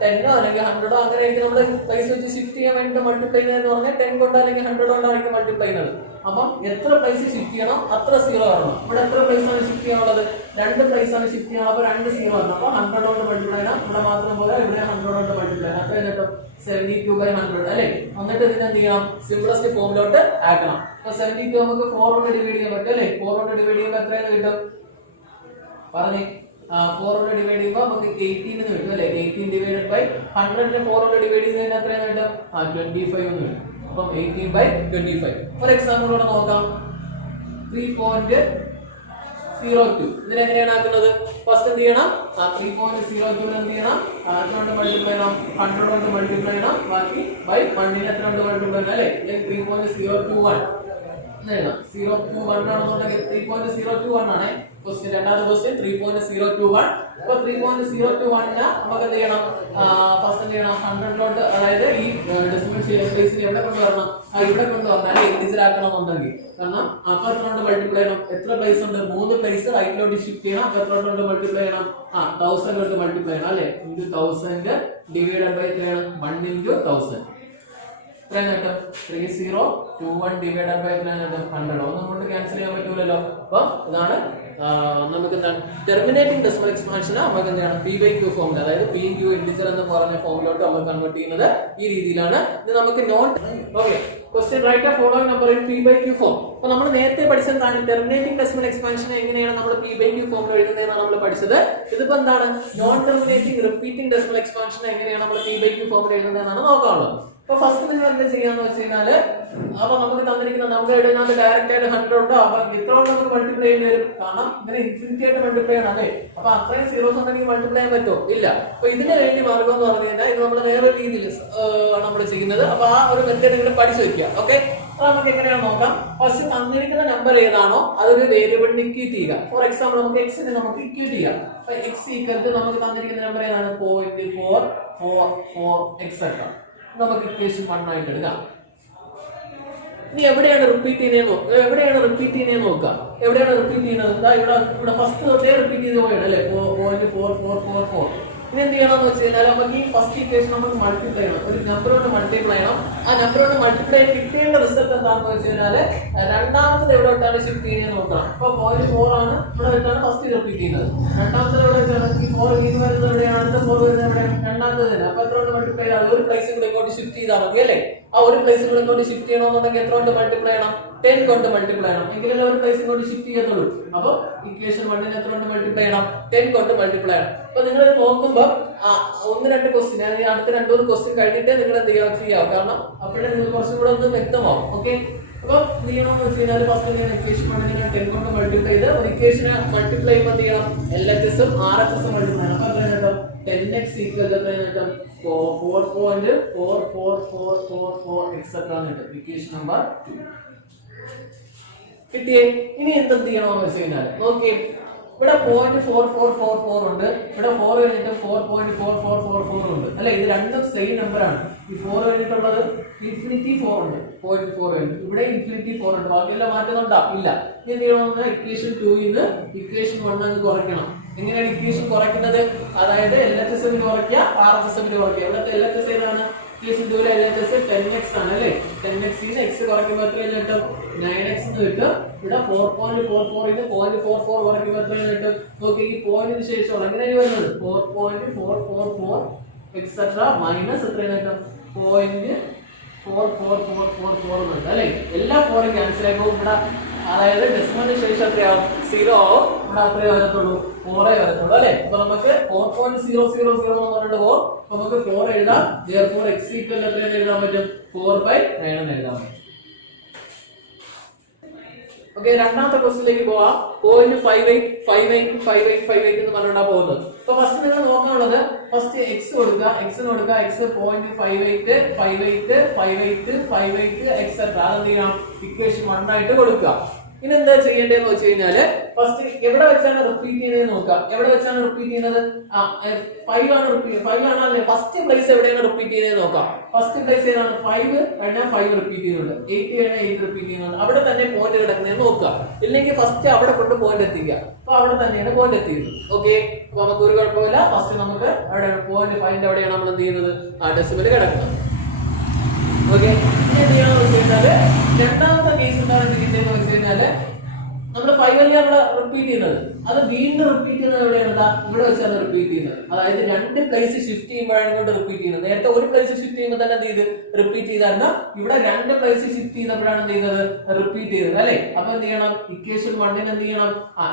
10 അല്ലെങ്കിൽ 100 അങ്ങനെയായിരിക്കും നമ്മൾ പ്ലേസ് വെച്ച് ഷിഫ്റ്റ് ചെയ്യാൻ വേണ്ടി മൾട്ടിപ്ലൈ ചെയ്യുന്നതെന്ന് പറഞ്ഞാൽ 10 കൊണ്ട് അല്ലെങ്കിൽ 100 കൊണ്ടായിരിക്കും മൾട്ടിപ്ലൈ ചെയ്യുന്നത്. അപ്പം എത്ര പ്ലേസ് ഷിഫ്റ്റ് ചെയ്യണം അത്ര 0 വരണം. ഇവിടെ എത്ര പ്ലേസ് ആണ് ഷിഫ്റ്റ് ചെയ്യാനുള്ളത്? 2 പ്ലേസ് ആണ് ഷിഫ്റ്റ് ചെയ്യണം. അപ്പൊ 2 0 വരണം. അപ്പൊ 100 കൊണ്ട് മൾട്ടിപ്ലൈ ചെയ്യണം. ഇവിടെ മാത്രം പോലെ ഇവിടെ 100 കൊണ്ട് മൾട്ടിപ്ലൈ ചെയ്യണം. അത്ര കേട്ടോ 72/100 അല്ലേ. എന്നിട്ട് ഇതിനെ എന്ത് ചെയ്യണം? സിംപ്ലസ്റ്റ് ഫോമിലോട്ട് ആക്കണം. അപ്പൊ 72 നമുക്ക് 4 കൊണ്ട് ഡിവൈഡ് ചെയ്യാൻ പറ്റും അല്ലേ. 4 കൊണ്ട് ഡിവൈഡ് ചെയ്യുമ്പോൾ എത്രയാണ് കിട്ടും? പറഞ്ഞേ. 4 കൊണ്ട് ഡിവൈഡ് ചെയ്യുമ്പോൾ നമുക്ക് 18 എന്ന് കിട്ടും അല്ലേ. 18 ഡിവൈഡഡ് ബൈ 100നെ 4 കൊണ്ട് ഡിവൈഡ് ചെയ്തതിന് എത്രയാണ് കിട്ടും? 25 എന്ന് കിട്ടും. അപ്പം 18/25. ഫോർ എക്സാമ്പിൾ ഇവിടെ നോക്കാം. 3.02 ഇതിനെങ്ങനെയാണ് ആക്കുന്നത്? ഫസ്റ്റ് എന്ത് ചെയ്യണം? 3.02 എന്ത് ചെയ്യണം? 100 കൊണ്ട് മൾട്ടിപ്ലൈ ചെയ്യണം, 100 കൊണ്ട് മൾട്ടിപ്ലൈ ചെയ്യണം, ബാക്കി ബൈ 1നെ എത്ര കൊണ്ട് മൾട്ടിപ്ലൈ ചെയ്യണം അല്ലേ. 3.021 എന്ന് എഴുതാം. 021 ആണെന്നുണ്ടെങ്കിൽ 3.021 ആണ്. ക്വസ്റ്റ്യൻ രണ്ടാമത്തെ ക്വസ്റ്റ്യൻ 3.021. അപ്പോൾ 3.021 നമുക്ക് എന്ത് ചെയ്യണം? ഫസ്റ്റ് എന്ത് ചെയ്യണം? 100 അതായത് ഈ ഡെസിമൽ പ്ലേസിൽ എവിടെ കൊണ്ടുവരണം? ഇവിടെ കൊണ്ടുവന്നാൽ ഇൻഡിജർ ആക്കണമെന്നുണ്ടെങ്കിൽ കാരണം അപ്പൊ എത്ര കൊണ്ട് മൾട്ടിപ്ലൈ ചെയ്യണം? എത്ര പ്ലേസ് ഉണ്ട്? 3 പ്ലേസ് റൈറ്റിലോട്ട് ഷിഫ്റ്റ് ചെയ്യണം. അപ്പൊ എത്ര കൊണ്ട് മൾട്ടിപ്ലൈ ചെയ്യണം? 1000 കൊണ്ട് മൾട്ടിപ്ലൈ ചെയ്യണം അല്ലെ? 1000 ഡിവൈഡഡ് ബൈ എത്രയാണ്? 1 into 1000. 3021 divided by 100. ഒന്നും കൊണ്ട് ക്യാൻസൽ ചെയ്യാൻ പറ്റൂലല്ലോ. അപ്പൊ ഇതാണ് നമുക്ക് എന്താണ് ടെർമിനേറ്റിംഗ് ഡെസിമൽ എക്സ്പാൻഷൻ നമുക്ക് എന്താണ് P/Q ഫോമിൽ, അതായത് P Q ഇന്റിജർ എന്ന് പറഞ്ഞ ഫോമിലോട്ട് നമ്മൾ കൺവേർട്ട് ചെയ്യുന്നത് ഈ രീതിയിലാണ്. ഇത് നമുക്ക് note okay. Question write a following number in P/Q form. അപ്പോൾ നമ്മൾ നേരത്തെ പഠിച്ചതാണ് ടെർമിനേറ്റിംഗ് ഡെസിമൽ എക്സ്പാൻഷൻ എങ്ങനെയാണ് നമ്മൾ P/Q ഫോമിൽ എഴുതുന്നതെന്നാണ് നമ്മൾ പഠിച്ചത്. ഇതിപ്പോ എന്താണ് non terminating repeating decimal expansion എങ്ങനെയാണ് നമ്മൾ P/Q ഫോമിൽ എഴുതുന്നതെന്നാണ് നോക്കാനുള്ളത്. അപ്പൊ ഫസ്റ്റ് നിങ്ങൾ എന്താ ചെയ്യാന്ന് വെച്ച് കഴിഞ്ഞാല് അപ്പൊ നമുക്ക് തന്നിരിക്കുന്ന നമ്മുടെ ഇടയിനകത്ത് ഡയറക്റ്റ് ആയിട്ട് 100 ഉണ്ടോ? അപ്പൊ എത്ര കൊണ്ട് നമുക്ക് മൾട്ടിപ്ലൈ ചെയ്യേണ്ടി വരും? കാരണം ഇങ്ങനെ ഇൻഫിനിറ്റി ആയിട്ട് മൾട്ടിപ്ലൈ ചെയ്യണം അല്ലേ? അപ്പൊ അത്രയും സീറോസ് ഉണ്ടെങ്കിൽ മൾട്ടിപ്ലൈ ചെയ്യാൻ പറ്റുമോ? ഇല്ല. അപ്പൊ ഇതിന് വേണ്ടി മാർഗം എന്ന് പറഞ്ഞു കഴിഞ്ഞാൽ ഇത് നമ്മൾ വേറെ രീതിയിൽ നമ്മൾ ചെയ്യുന്നത്. അപ്പൊ ആ ഒരു മെത്തേഡ് നിങ്ങൾ പഠിച്ചു വെക്കുക. ഓക്കെ, അപ്പൊ നമുക്ക് എങ്ങനെയാണ് നോക്കാം. ഫസ്റ്റ് തന്നിരിക്കുന്ന നമ്പർ ഏതാണോ അതൊരു വേരിയബിളിന് ഇക്വേറ്റ് ചെയ്യുക. ഫോർ എക്സാമ്പിൾ നമുക്ക് എക്സിനെ നമുക്ക് ഇക്വേറ്റ് ചെയ്യാം. അപ്പൊ എക്സ് ഈക്വൽ ടു നമുക്ക് തന്നിരിക്കുന്ന നമ്പർ ഏതാണ്? 0.444 എക്സെട്ര. നമുക്ക് ഇക്വേഷൻ 1 ആയിട്ട് എടുക്കാം. ഇനി എവിടെയാണ് റിപ്പീറ്റ് ചെയ്യുന്നത് നോക്കുക. എവിടെയാണ് റിപ്പീറ്റ് ചെയ്യുന്നത്? ഇവിടെ ഫസ്റ്റ് തൊട്ടേ റിപ്പീറ്റ് ചെയ്ത് പോയാണ് അല്ലെ? 0.4444. ഇനി എന്ത് ചെയ്യണമെന്ന് വെച്ച് കഴിഞ്ഞാൽ നമുക്ക് ഈ ഫസ്റ്റ് ഇക്വേഷൻ നമുക്ക് മൾട്ടിപ്ലൈ ചെയ്യണം. ഒരു നമ്പർ കൊണ്ട് മൾട്ടിപ്ലൈ ചെയ്യണം. ആ നമ്പർ കൊണ്ട് മൾട്ടിപ്ലൈ കിട്ടേണ്ട റിസൾട്ട് എന്താണെന്ന് വെച്ച് കഴിഞ്ഞാൽ രണ്ടാമത്തത് എവിടെയാണ് ഷിഫ്റ്റ് ചെയ്യുന്നത് നോക്കണം. അപ്പൊ 0.4 ആണ് ഇവിടെ വെച്ചാണ് ഫസ്റ്റ് റിപ്പീറ്റ് ചെയ്യുന്നത്. രണ്ടാമത്തത് എവിടെ വെച്ചാണ്? ഈ 4 ഇത് വരുന്നത് എവിടെയാണ്? അടുത്ത 4 വരുന്നത് എവിടെയാണ്? രണ്ടാമത്തത് തന്നെ. അപ്പൊ എത്ര കൊണ്ട് മൾട്ടിപ്ലൈ ചെയ്താൽ ഒരു പ്ലേസ് കൂടെ ഇങ്ങോട്ട് ഷിഫ്റ്റ് ചെയ്താൽ മതി അല്ലേ? ആ ഒരു പ്ലേസ് കൂടെ ഇങ്ങോട്ട് ഷിഫ്റ്റ് ചെയ്യണമെന്നുണ്ടെങ്കിൽ എത്ര കൊണ്ട് മൾട്ടിപ്ലൈ ചെയ്യണം? 10 കൊണ്ട് മൾട്ടിപ്ലൈ ചെയ്യണം. എങ്കിലല്ലേ ഒരു പ്ലേസ് ഇങ്ങോട്ട് ഷിഫ്റ്റ് ചെയ്യത്തുള്ളൂ. അപ്പൊ ഇക്വേഷൻ 1 എത്ര കൊണ്ട് മൾട്ടിപ്ലൈ ചെയ്യണം? 10 കൊണ്ട് മൾട്ടിപ്ലൈ ചെയ്യണം. അപ്പൊ നിങ്ങൾ ഇത് നോക്കുമ്പോൾ 1-2 ക്വസ്റ്റ്യൻ അടുത്ത 2-3 ക്വസ്റ്റ്യൻ കഴിഞ്ഞിട്ട് നിങ്ങൾ എന്ത് ചെയ്യാം. കാരണം അപ്പോഴേ നിങ്ങൾ കുറച്ചും കൂടെ ഒന്ന് വ്യക്തമാവും. ഓക്കെ, അപ്പൊ എന്ത് ചെയ്യണമെന്ന് വെച്ച് കഴിഞ്ഞാൽ ഫസ്റ്റ് ഇക്വേഷൻ 1 10 കൊണ്ട് മൾട്ടിപ്ലൈ ചെയ്ത് ഒരു ഇക്വേഷനെ മൾട്ടിപ്ലൈ ചെയ്യുമ്പോൾ എന്ത് ചെയ്യണം? LHS-ഉം RHS-ഉം മൾട്ടിപ്ലൈ ചെയ്യണം. അപ്പൊ എത്ര കിട്ടും? 10x ഈക്വൽ എത്ര കിട്ടും? 4.4444 എക്സെട്ര കിട്ടും. ഇക്വേഷൻ നമ്പർ 2 കിട്ടിയേ. ഇനി എന്ത് ചെയ്യണമെന്ന് വെച്ച് കഴിഞ്ഞാൽ നോക്കിയേ, ഇവിടെ 0.4444 ഉണ്ട്. ഇവിടെ 4 കഴിഞ്ഞിട്ട് 4.4444 ഉണ്ട് അല്ലെ? ഇത് രണ്ടും സെയിം നമ്പർ ആണ്. ഈ 4 കഴിഞ്ഞിട്ടുള്ളത് ഇൻഫിനിറ്റി 4 ഉണ്ട്. 0.4 കഴിഞ്ഞു ഇവിടെ ഇൻഫിനിറ്റി 4 ഉണ്ട്. ബാക്കിയെല്ലാം മാറ്റുന്നുണ്ടോ? ഇല്ല. ഇനി എന്ത് ചെയ്യണമെന്ന് ഇക്വേഷൻ 2 ന്ന് ഇക്വേഷൻ 1 അങ്ങ് കുറയ്ക്കണം. എങ്ങനെയാണ് ഇക്വേഷൻ കുറയ്ക്കുന്നത്? അതായത് LHS കുറയ്ക്കുക, RHS കുറയ്ക്കുക. ഇവിടുത്തെ LHS ഏതാണ്? ഇക്വേഷൻ 2 LHS 10x ആണ് അല്ലേ? 10x ന്ന് x കുറയ്ക്കുമ്പോൾ എത്ര കിട്ടും? 9x എന്ന് കിട്ടും. ഇവിടെ 4.44 ന്ന് 0.44 കുറയ്ക്കുമ്പോൾ എത്ര കിട്ടും? നോക്കി, ഈ പോയിന്റിന് ശേഷമാണ് എങ്ങനെയാണ് വരുന്നത്? 4.444 എക്സെട്ര മൈനസ് എത്ര കിട്ടും? 0.44444 ഉണ്ട് അല്ലേ? എല്ലാ 4 ക്യാൻസൽ ആയി പോകും. ഇവിടെ അതായത് ഡെസിമലിന് ശേഷം എത്രയാവും? 0 ആവും. ഇവിടെ അത്രേ വരത്തുള്ളൂ, 4 വരത്തുള്ളൂ അല്ലെ? അപ്പൊ നമുക്ക് 4.000 എന്ന് പറഞ്ഞിട്ട് പോകും. നമുക്ക് 4 എഴുതാം. therefore x equal എത്രയാണ് എഴുതാൻ പറ്റും? 4/9 എന്ന് എഴുതാൻ പറ്റും. ഓക്കെ, രണ്ടാമത്തെ ക്വസ്റ്റ്യനിലേക്ക് പോവാം. 0.585858 എന്ന് പറഞ്ഞിട്ടാ പോകുന്നത്. അപ്പൊ ഫസ്റ്റ് നിങ്ങൾ നോക്കാനുള്ളത് ഫസ്റ്റ് എക്സ് കൊടുക്കുക. എക്സിന് കൊടുക്കുക x 0.585858 എക്സെട്ര. അതെന്ത് ചെയ്യണം? ഇക്വേഷൻ 1 ആയിട്ട് കൊടുക്കുക. ഇനി എന്താ ചെയ്യേണ്ടതെന്ന് വെച്ച് കഴിഞ്ഞാല് ഫസ്റ്റ് എവിടെ വെച്ചാണ് റിപ്പീറ്റ് ചെയ്യുന്നത് നോക്കാം. എവിടെ വെച്ചാണ് റിപ്പീറ്റ് ചെയ്യുന്നത്? 5 ആണ് റിപ്പീറ്റ്. 5 ആണ് അല്ലേ? ഫസ്റ്റ് പ്ലേസ് എവിടെയാണ് റിപ്പീറ്റ് ചെയ്യുന്നത് നോക്കാം. ഫസ്റ്റ് പ്ലേസ് ഏതാണ്? 5 കഴിഞ്ഞാൽ 5 റിപ്പീറ്റ് ചെയ്യുന്നുണ്ട്. 8 കഴിഞ്ഞാൽ 8 റിപ്പീറ്റ് ചെയ്യുന്നുണ്ട്. അവിടെ തന്നെ പോയിന്റ് കിടക്കുന്നത് നോക്കുക. ഇല്ലെങ്കിൽ ഫസ്റ്റ് അവിടെ കൊണ്ട് പോയിന്റ് എത്തിക്കുക. അപ്പൊ അവിടെ തന്നെയാണ് പോയിന്റ് എത്തിയത്. ഓക്കെ, അപ്പൊ നമുക്ക് ഒരു കുഴപ്പമില്ല. ഫസ്റ്റ് നമുക്ക് അവിടെ പോയിന്റ് 5 എവിടെയാണ് നമ്മൾ എന്ത് ചെയ്യുന്നത്? ആ ഡെസിമൽ കിടക്കുന്നത്. ഓക്കെ, ഇനി എന്ത് ചെയ്യണമെന്ന് വെച്ച് കഴിഞ്ഞാല് രണ്ടാമത്തെ കേസ് എന്താണ് കിട്ടിയെന്ന് വെച്ച് കഴിഞ്ഞാല് നമ്മൾ 5 അല്ല റിപ്പീറ്റ് ചെയ്യുന്നത്. അത് വീണ്ടും റിപ്പീറ്റ് ചെയ്യുന്നത് എവിടെയാണ്? ഇവിടെ വെച്ചാണ് റിപ്പീറ്റ് ചെയ്യുന്നത്. അതായത് 2 പ്ലേസ് ഷിഫ്റ്റ് ചെയ്യുമ്പോഴാണ് കൊണ്ട് റിപ്പീറ്റ് ചെയ്യുന്നത്. നേരത്തെ ഒരു പ്ലേസ് ഷിഫ്റ്റ് ചെയ്യുമ്പോൾ തന്നെ എന്ത് ചെയ്ത് റിപ്പീറ്റ് ചെയ്തായിരുന്നു. ഇവിടെ 2 പ്ലേസ് ഷിഫ്റ്റ് ചെയ്യുമ്പോഴാണ് എന്ത് ചെയ്യുന്നത്? റിപ്പീറ്റ് ചെയ്തത് അല്ലെ? അപ്പൊ എന്ത് ചെയ്യണം? ഇക്വേഷൻ 1 എന്ത് ചെയ്യണം?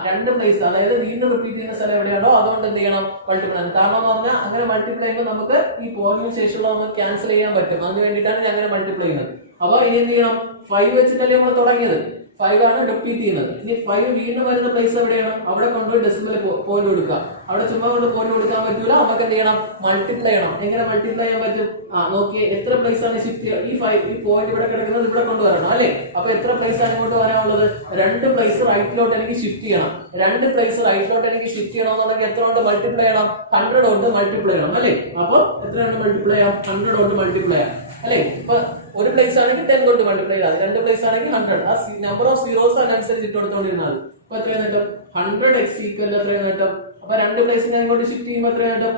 2 പ്ലേസ് അതായത് വീണ്ടും റിപ്പീറ്റ് ചെയ്യുന്ന സ്ഥലം എവിടെയാണോ അതുകൊണ്ട് എന്ത് ചെയ്യണം? മൾട്ടിപ്ലൈ. കാരണം എന്ന് പറഞ്ഞാൽ അങ്ങനെ മൾട്ടിപ്ലൈ ചെയ്യുമ്പോൾ നമുക്ക് ഈ പോയിന്റിന് ശേഷമുള്ള നമുക്ക് ക്യാൻസൽ ചെയ്യാൻ പറ്റും. അതിന് വേണ്ടിയിട്ടാണ് ഞാൻ അങ്ങനെ മൾട്ടിപ്ലൈ ചെയ്യുന്നത്. അപ്പൊ ഇനി എന്ത് ചെയ്യണം? 5 വെച്ചിട്ടല്ലേ നമ്മൾ തുടങ്ങിയത്. 5 ആണ് റിപ്പീറ്റ് ചെയ്യുന്നത്. ഇനി 5 വീണ്ടും വരുന്ന പ്ലേസ് എവിടെയാണ്? അവിടെ കൊണ്ടുപോയി ഡെസിമൽ പോയിന്റ് കൊടുക്കുക. അവിടെ ചുമ്മാ കൊണ്ട് പോയിന്റ് കൊടുക്കാൻ പറ്റൂല, നമുക്ക് എന്ത് ചെയ്യണം? മൾട്ടിപ്ലൈ ചെയ്യണം. എങ്ങനെ മൾട്ടിപ്ലൈ ചെയ്യാൻ പറ്റും? നോക്കിയേ, എത്ര പ്ലേസ് ആണ് ഷിഫ്റ്റ് ചെയ്യുക? ഈ പോയിന്റ് ഇവിടെ കിടക്കുന്നത് ഇവിടെ കൊണ്ടുവരണം അല്ലേ? അപ്പൊ എത്ര പ്ലേസ് ആണ് ഇങ്ങോട്ട് വരാനുള്ളത്? 2 പ്ലേസ് റൈറ്റിലോട്ട് എനിക്ക് ഷിഫ്റ്റ് ചെയ്യണം. 2 പ്ലേസ് റൈറ്റിലോട്ട് എനിക്ക് ഷിഫ്റ്റ് ചെയ്യണമെന്നുണ്ടെങ്കിൽ എത്ര കൊണ്ട് മൾട്ടിപ്ലൈ ചെയ്യണം? 100 കൊണ്ട് മൾട്ടിപ്ലൈ ചെയ്യണം അല്ലേ? അപ്പൊ എത്ര കൊണ്ട് മൾട്ടിപ്ലൈ ചെയ്യാം? 100 കൊണ്ട് മൾട്ടിപ്ലൈ ചെയ്യാം അല്ലേ? ഇപ്പൊ ഒരു പ്ലേസ് ആണെങ്കിൽ 10 കൊണ്ട് മൾട്ടിപ്ലൈ ചെയ്യാം, 2 പ്ലേസ് ആണെങ്കിൽ 100. ആ നമ്പർ ഓഫ് സീറോസ് അതിനനുസരിച്ച് ഇട്ട് കൊടുത്തോണ്ടിരുന്നാൽ അപ്പൊ എത്രയാണ് നേട്ടം? 100x ഈക്വൽ എത്രയാണ് നേട്ടം? അപ്പൊ 2 പ്ലേസിനെ അങ്ങോട്ട് ഷിഫ്റ്റ് ചെയ്യുമ്പോൾ എത്രയാണ് നേട്ടം?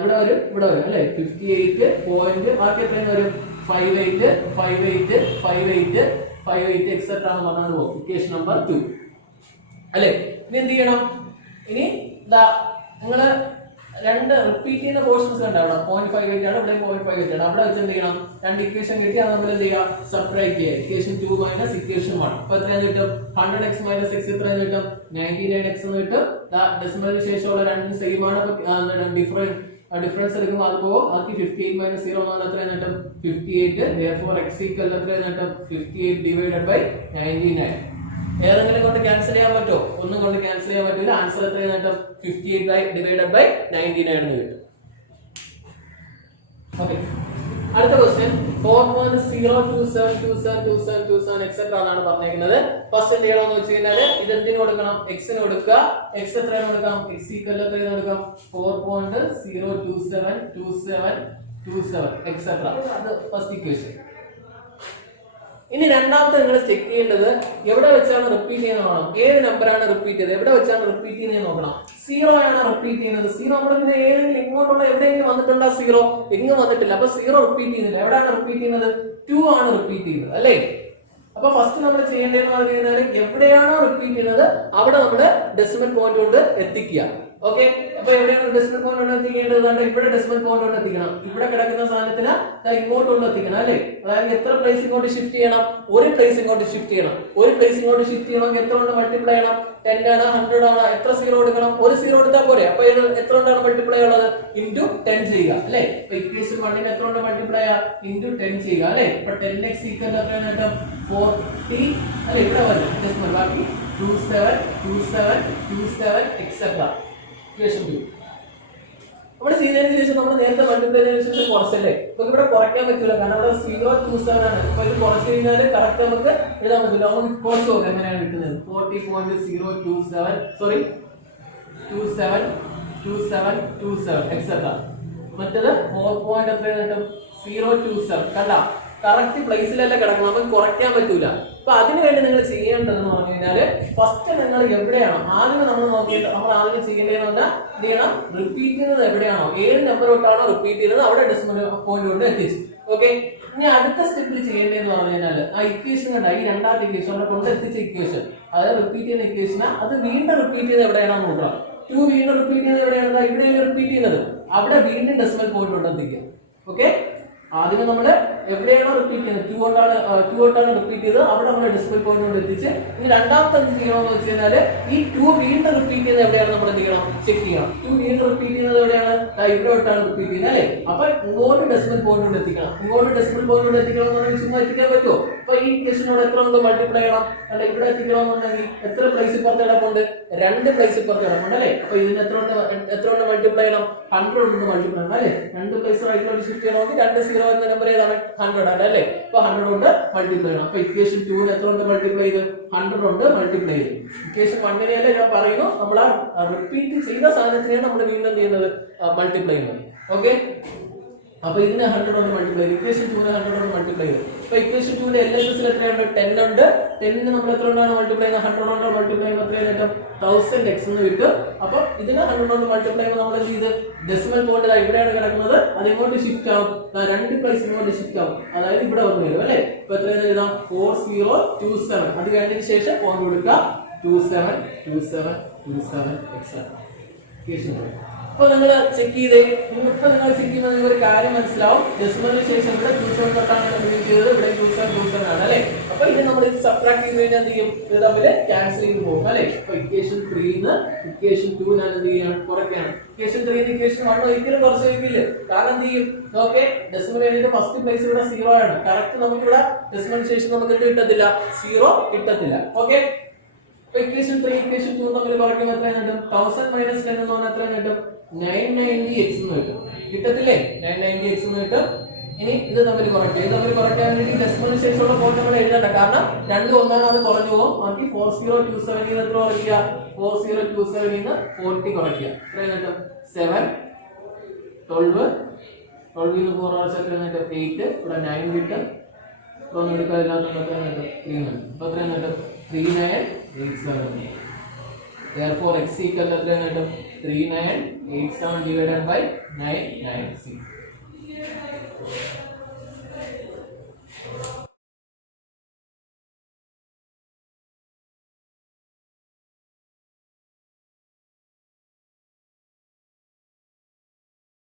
ഇവിടെ വരും, ഇവിടെ വരും അല്ലെ? 58 പോയിന്റ്, ബാക്കി എത്രയാണ് വരും? 58 58 58 58 എക്സെട്ര ആണ് പറഞ്ഞത് പോകും. ഇക്വേഷൻ നമ്പർ 2 അല്ലെ? ഇനി എന്ത് ചെയ്യണം? ഇനി നിങ്ങള് 2 റിപ്പീറ്റ് ചെയ്യുന്ന പോർഷൻസ് ഉണ്ട്. അവിടെ 0.58 ആണ്, ഇവിടെ 0.58 ആണ്. അവിടെ വെച്ച് എന്ത് ചെയ്യണം? 2 ഇക്വേഷൻ കിട്ടി, അത് നമ്മൾ എന്ത് ചെയ്യുക? സെപ്പറേറ്റ് ചെയ്യുക. Equation 2 minus equation 1. അപ്പൊ എത്രയാണ് കിട്ടും? 100x മൈനസ് x എത്രയാണ് കിട്ടും? 99x എന്ന് കിട്ടും. ഡെസിമലിന് ശേഷമുള്ള രണ്ടും സെയിം ആണ്. ഡിഫറൻസ് എടുക്കുമ്പോൾ അത് പോകും. ബാക്കി 58 മൈനസ് 0 എന്ന് പറഞ്ഞാൽ എത്രയാണ് കിട്ടും? 58. therefore x equal എത്രയാണ് കിട്ടും? 58 divided by 99. ഏതെങ്കിലും കൊണ്ട് ക്യാൻസൽ ചെയ്യാൻ പറ്റുമോ? ഒന്നും കൊണ്ട് ക്യാൻസൽ ചെയ്യാൻ പറ്റില്ല. ആൻസർ എത്രയാണ് കിട്ടും? 58 divided by 99 എന്ന് കിട്ടും. ഓക്കെ, അടുത്ത ക്വസ്റ്റ്യൻ 4.027272727 എക്സെട്ര എന്നാണ് പറഞ്ഞിരിക്കുന്നത്. ഫസ്റ്റ് എന്ത് ചെയ്യണമെന്ന് വെച്ച് കഴിഞ്ഞാല് ഇത് എന്തിനു കൊടുക്കണം? എക്സിന് കൊടുക്കുക. എക്സ് എത്രയാണ് കൊടുക്കാം? എക്സ് ഈക്വൽ എത്രയാണ് കൊടുക്കാം? 4.0272727 എക്സെട്ര. അത് ഫസ്റ്റ് ഇക്വേഷൻ. ഇനി രണ്ടാമത്തെ നിങ്ങൾ ചെക്ക് ചെയ്യേണ്ടത് എവിടെ വെച്ചാണ് റിപ്പീറ്റ് ചെയ്യുന്നത് നോക്കണം. ഏത് നമ്പറാണ് റിപ്പീറ്റ് ചെയ്തത്, എവിടെ വെച്ചാണ് റിപ്പീറ്റ് ചെയ്യുന്നത് നോക്കണം. 0 ആണ് റിപ്പീറ്റ് ചെയ്യുന്നത്. 0 നമ്മൾ പിന്നെ ഏതെങ്കിലും ഇങ്ങോട്ടുള്ള എവിടെയെങ്കിലും വന്നിട്ടുണ്ടോ? 0 എങ്ങും വന്നിട്ടില്ല. അപ്പൊ 0 റിപ്പീറ്റ് ചെയ്യുന്നില്ല. എവിടെയാണ് റിപ്പീറ്റ് ചെയ്യുന്നത്? 2 ആണ് റിപ്പീറ്റ് ചെയ്യുന്നത് അല്ലേ? അപ്പൊ ഫസ്റ്റ് നമ്മൾ ചെയ്യേണ്ടതെന്ന് പറഞ്ഞു കഴിഞ്ഞാൽ എവിടെയാണോ റിപ്പീറ്റ് ചെയ്യുന്നത് അവിടെ നമ്മുടെ ഡെസിമൽ പോയിന്റ് കൊണ്ട് എത്തിക്കുക. ഓക്കെ, അപ്പൊ എവിടെയാണ് ഡെസിമൽ പോയിന്റ് കൊണ്ട് എത്തിക്കേണ്ടത്? ഇവിടെ ഡെസിമൽ പോയിന്റ് കൊണ്ട് എത്തിക്കണം. ഇവിടെ കിടക്കുന്ന സാധനത്തിന് ഇങ്ങോട്ട് കൊണ്ട് എത്തിക്കണം അല്ലേ? അതായത് എത്ര പ്ലേസ് ഇങ്ങോട്ട് ഷിഫ്റ്റ് ചെയ്യണം? ഒരു പ്ലേസ് ഇങ്ങോട്ട് ഷിഫ്റ്റ് ചെയ്യണം. ഒരു പ്ലേസ് ഇങ്ങോട്ട് ഷിഫ്റ്റ് ചെയ്യണമെങ്കിൽ എത്ര കൊണ്ട് മൾട്ടിപ്ലൈ ചെയ്യണം? 10 ആണ്, 100 ആണ്. എത്ര 0 കൊടുക്കണം? ഒരു 0 കൊടുത്താൽ പോരെ. അപ്പൊ ഇത് എത്ര കൊണ്ടാണ് മൾട്ടിപ്ലൈ ഉള്ളത്? ഇൻറ്റു 10 ചെയ്യുക അല്ലെ? അപ്പൊ ഇക്വേഷൻ 1 എത്ര കൊണ്ട് മൾട്ടിപ്ലൈ ചെയ്യുക? ഇൻറ്റു 10 ചെയ്യുക അല്ലെ? അപ്പൊ 10x ഈക്വൽ എത്രയാണ് നേട്ടം? 40 അല്ലെ? ഇവിടെ വരും ഡെസിമൽ. ബാക്കി 27 27 27 എക്സെട്ര. ഇക്വേഷൻ 2 അവിടെ ചെയ്തതിനു ശേഷം നമ്മൾ നേരത്തെ മൾട്ടിപ്ലൈ ചെയ്തതിനു ശേഷം കുറച്ചല്ലേ? നമുക്ക് ഇവിടെ കുറയ്ക്കാൻ പറ്റില്ല, കാരണം ഇവിടെ 027 ആണ്. അപ്പൊ ഇത് കുറച്ച് കഴിഞ്ഞാൽ കറക്റ്റ് നമുക്ക് എഴുതാൻ പറ്റില്ല. നമുക്ക് കുറച്ച് നോക്കാം എങ്ങനെയാണ് കിട്ടുന്നത്. 40.027 സോറി 27 എക്സെട്ര. മറ്റേത് 4.027 കണ്ട കറക്റ്റ് പ്ലേസിലല്ല കിടക്കണം. നമുക്ക് കുറയ്ക്കാൻ പറ്റൂല. അപ്പൊ അതിനുവേണ്ടി നിങ്ങൾ ചെയ്യേണ്ടതെന്ന് പറഞ്ഞു കഴിഞ്ഞാല് ഫസ്റ്റ് നിങ്ങൾ എവിടെയാണോ ആദ്യം നമ്മൾ നോക്കിയിട്ട് നമ്മൾ ആദ്യം ചെയ്യേണ്ടതെന്ന് പറഞ്ഞാൽ എന്ത് ചെയ്യണം? റിപ്പീറ്റ് ചെയ്യുന്നത് എവിടെയാണോ, ഏത് നമ്പർ തൊട്ടാണോ റിപ്പീറ്റ് ചെയ്യുന്നത് അവിടെ ഡെസിമൽ പോയിന്റ് കൊണ്ട് എത്തിച്ചു. ഓക്കെ, ഇനി അടുത്ത സ്റ്റെപ്പിൽ ചെയ്യേണ്ടതെന്ന് പറഞ്ഞു കഴിഞ്ഞാൽ ആ ഇക്വേഷൻ കണ്ട ഈ രണ്ടാമത്തെ ഇക്വേഷൻ അവിടെ കൊണ്ട് എത്തിച്ച ഇക്വേഷൻ, അതായത് റിപ്പീറ്റ് ചെയ്യുന്ന ഇക്വേഷൻ അത് വീണ്ടും റിപ്പീറ്റ് ചെയ്ത് എവിടെയാണെന്ന് നോക്കണം. 2 വീണ്ടും റിപ്പീറ്റ് ചെയ്യുന്നത് എവിടെയാണ്? ഇവിടെയാണ് റിപ്പീറ്റ് ചെയ്യുന്നത്. അവിടെ വീണ്ടും ഡെസിമൽ പോയിന്റ് കൊണ്ട് എത്തിക്കുക. ഓക്കെ, ആദ്യം നമ്മൾ എവിടെയാണോ റിപ്പീറ്റ് ചെയ്യുന്നത് 2 തൊട്ടാണ് റിപ്പീറ്റ് ചെയ്തത് അവിടെ നമ്മൾ ഡെസിമൽ പോയിന്റ് കൊണ്ട് എത്തിച്ച്. ഇനി രണ്ടാമത്തെ എന്ത് ചെയ്യണമെന്ന് വെച്ച് കഴിഞ്ഞാൽ ഈ 2 വീണ്ടും റിപ്പീറ്റ് ചെയ്യുന്നത് എവിടെയാണ് നമ്മൾ എന്ത് ചെയ്യണം? ചെക്ക് ചെയ്യണം. 2 വീണ്ടും റിപ്പീറ്റ് ചെയ്യുന്നത് എവിടെയാണ്? ഇവിടെ തൊട്ടാണ് റിപ്പീറ്റ് ചെയ്യുന്നത് അല്ലേ? അപ്പൊ ഇങ്ങോട്ട് ഡെസിമൽ പോയിന്റ് കൊണ്ട് എത്തിക്കണം. ഇങ്ങോട്ട് ഡെസിമൽ പോയിന്റ് കൊണ്ട് എത്തിക്കണം എന്നുണ്ടെങ്കിൽ ചുമ്മാ എത്തിക്കാൻ പറ്റുമോ? അപ്പൊ ഈ ഇക്വേഷനോട് എത്ര കൊണ്ട് മൾട്ടിപ്ലൈ ചെയ്യണം? അല്ല ഇവിടെ എത്തിക്കണമെന്നുണ്ടെങ്കിൽ എത്ര പ്ലേസ് ഇപ്പുറത്ത് കിടപ്പുണ്ട്? 2 പ്ലേസ് ഇപ്പുറത്ത് കിടപ്പുണ്ട് അല്ലേ? അപ്പൊ ഇതിന് എത്ര കൊണ്ട് മൾട്ടിപ്ലൈ ചെയ്യണം? 100 കൊണ്ട് മൾട്ടിപ്ലൈ ചെയ്യണം അല്ലേ? 2 പ്ലേസ് റൈറ്റിലോട്ട് ഷിഫ്റ്റ് ചെയ്യണമെങ്കിൽ 2 0 എന്ന നമ്പർ ഏതാണ്? 100 ആണ് അല്ലേ? അപ്പൊ 100 കൊണ്ട് മൾട്ടിപ്ലൈ ചെയ്യണം. അപ്പൊ ഇക്വേഷൻ 2 എത്ര കൊണ്ട് മൾട്ടിപ്ലൈ ചെയ്ത്? 100 കൊണ്ട് മൾട്ടിപ്ലൈ ചെയ്തു. ഇക്വേഷൻ 1 അല്ലേ ഞാൻ പറയുന്നു, നമ്മൾ ആ റിപ്പീറ്റ് ചെയ്ത സാധനത്തിനെയാണ് നമ്മൾ വീണ്ടും ചെയ്യുന്നത് മൾട്ടിപ്ലൈ ചെയ്യുന്നത്. ഓക്കെ, അപ്പൊ ഇതിനെ 100 കൊണ്ട് മൾട്ടിപ്ലൈ ചെയ്തു. ഇക്വേഷൻ 2 100 കൊണ്ട് മൾട്ടിപ്ലൈ ചെയ്തു. അപ്പൊ ഇക്വേഷൻ 2 LHS എത്രയുണ്ട്? 10 ഉണ്ട്. 10 നമ്മൾ എത്ര കൊണ്ടാണ് മൾട്ടിപ്ലൈ ചെയ്യുന്നത്? 100 കൊണ്ട് മൾട്ടിപ്ലൈ ചെയ്യുമ്പോൾ എത്രയാണ് നേട്ടം? 1000x എന്ന് കിട്ടും. അപ്പൊ ഇതിനെ 100 കൊണ്ട് മൾട്ടിപ്ലൈ ചെയ്യുമ്പോൾ നമ്മൾ എന്ത് ചെയ്ത് ഡെസിമൽ പോയിന്റ് ഇവിടെയാണ് കിടക്കുന്നത്, അത് ഇങ്ങോട്ട് ഷിഫ്റ്റ് ആവും. 2 പ്ലേസ് ഇങ്ങോട്ട് ഷിഫ്റ്റ് ആവും, അതായത് ഇവിടെ വന്നു വരും അല്ലെ? ഇപ്പൊ എത്രയാണ് എഴുതാം? 4027. അത് കഴിഞ്ഞതിന് ശേഷം പോയിന്റ് കൊടുക്കുക 27 27 27 എക്സെട്ര. അപ്പൊ നിങ്ങൾ ചെക്ക് ചെയ്തേ. ഇപ്പൊ നിങ്ങൾ ചെക്ക് ചെയ്യുമ്പോൾ ഒരു കാര്യം മനസ്സിലാവും. ഡെസിമലിന് ശേഷം ഇവിടെ 27 തൊട്ടാണ് ഡിവൈഡ് ചെയ്തത്, ഇവിടെ 27 ആണ് അല്ലെ. അപ്പൊ ഇത് നമ്മൾ ഇത് സബ്ട്രാക്ട് ചെയ്ത് കഴിഞ്ഞാൽ എന്ത് ചെയ്യും? ഇത് തമ്മിൽ ക്യാൻസൽ ചെയ്ത് പോകും അല്ലെ. അപ്പൊ ഇക്വേഷൻ 3 ന്ന് ഇക്വേഷൻ 2 ഞാൻ എന്ത് ചെയ്യാണ്? കുറയ്ക്കുകയാണ്. ഇക്വേഷൻ 3 ന്ന് ഇക്വേഷൻ 1 ഒരിക്കലും കുറച്ച് വയ്ക്കില്ല. കാരണം എന്ത് ചെയ്യും? ഓക്കെ, ഡെസിമൽ ഏരിയയുടെ ഫസ്റ്റ് പ്ലേസ് ഇവിടെ 0 ആണ്. കറക്റ്റ് നമുക്ക് ഇവിടെ ഡെസിമൽ ശേഷം നമുക്ക് എന്ത് കിട്ടത്തില്ല? 0 കിട്ടത്തില്ല. ഓക്കെ, ഇക്വേഷൻ 3 ഇക്വേഷൻ 2 തമ്മിൽ കുറയ്ക്കുമ്പോൾ എത്ര കിട്ടും? 1000 - 10 എന്ന് പറഞ്ഞാൽ എത്ര കിട്ടും? 990x എന്ന് കിട്ടും. കിട്ടത്തില്ലേ? 990x എന്ന് കിട്ടും. ഇനി ഇത് തമ്മിൽ കുറയ്ക്കുക. ഇത് തമ്മിൽ കുറയ്ക്കാൻ വേണ്ടി ഡെസിമൽ ശേഷമുള്ള കോഡ് നമ്മൾ എഴുതണ്ട. കാരണം രണ്ടും ഒന്നാണ്, അത് കുറഞ്ഞു പോകും. ബാക്കി 4027 എത്ര കുറയ്ക്കുക? 4027 ന്ന് 40 കുറയ്ക്കുക. എത്ര കിട്ടും? 7 12 12 ന് 4 hours എത്ര കിട്ടും? 8. ഇവിടെ 9 കിട്ടും. ഒന്നും എടുക്കാതില്ലാത്ത എത്ര കിട്ടും? 3 കിട്ടും. അപ്പൊ എത്ര കിട്ടും? 3987. Therefore x equal to എത്ര കിട്ടും? 3987 divided by 996.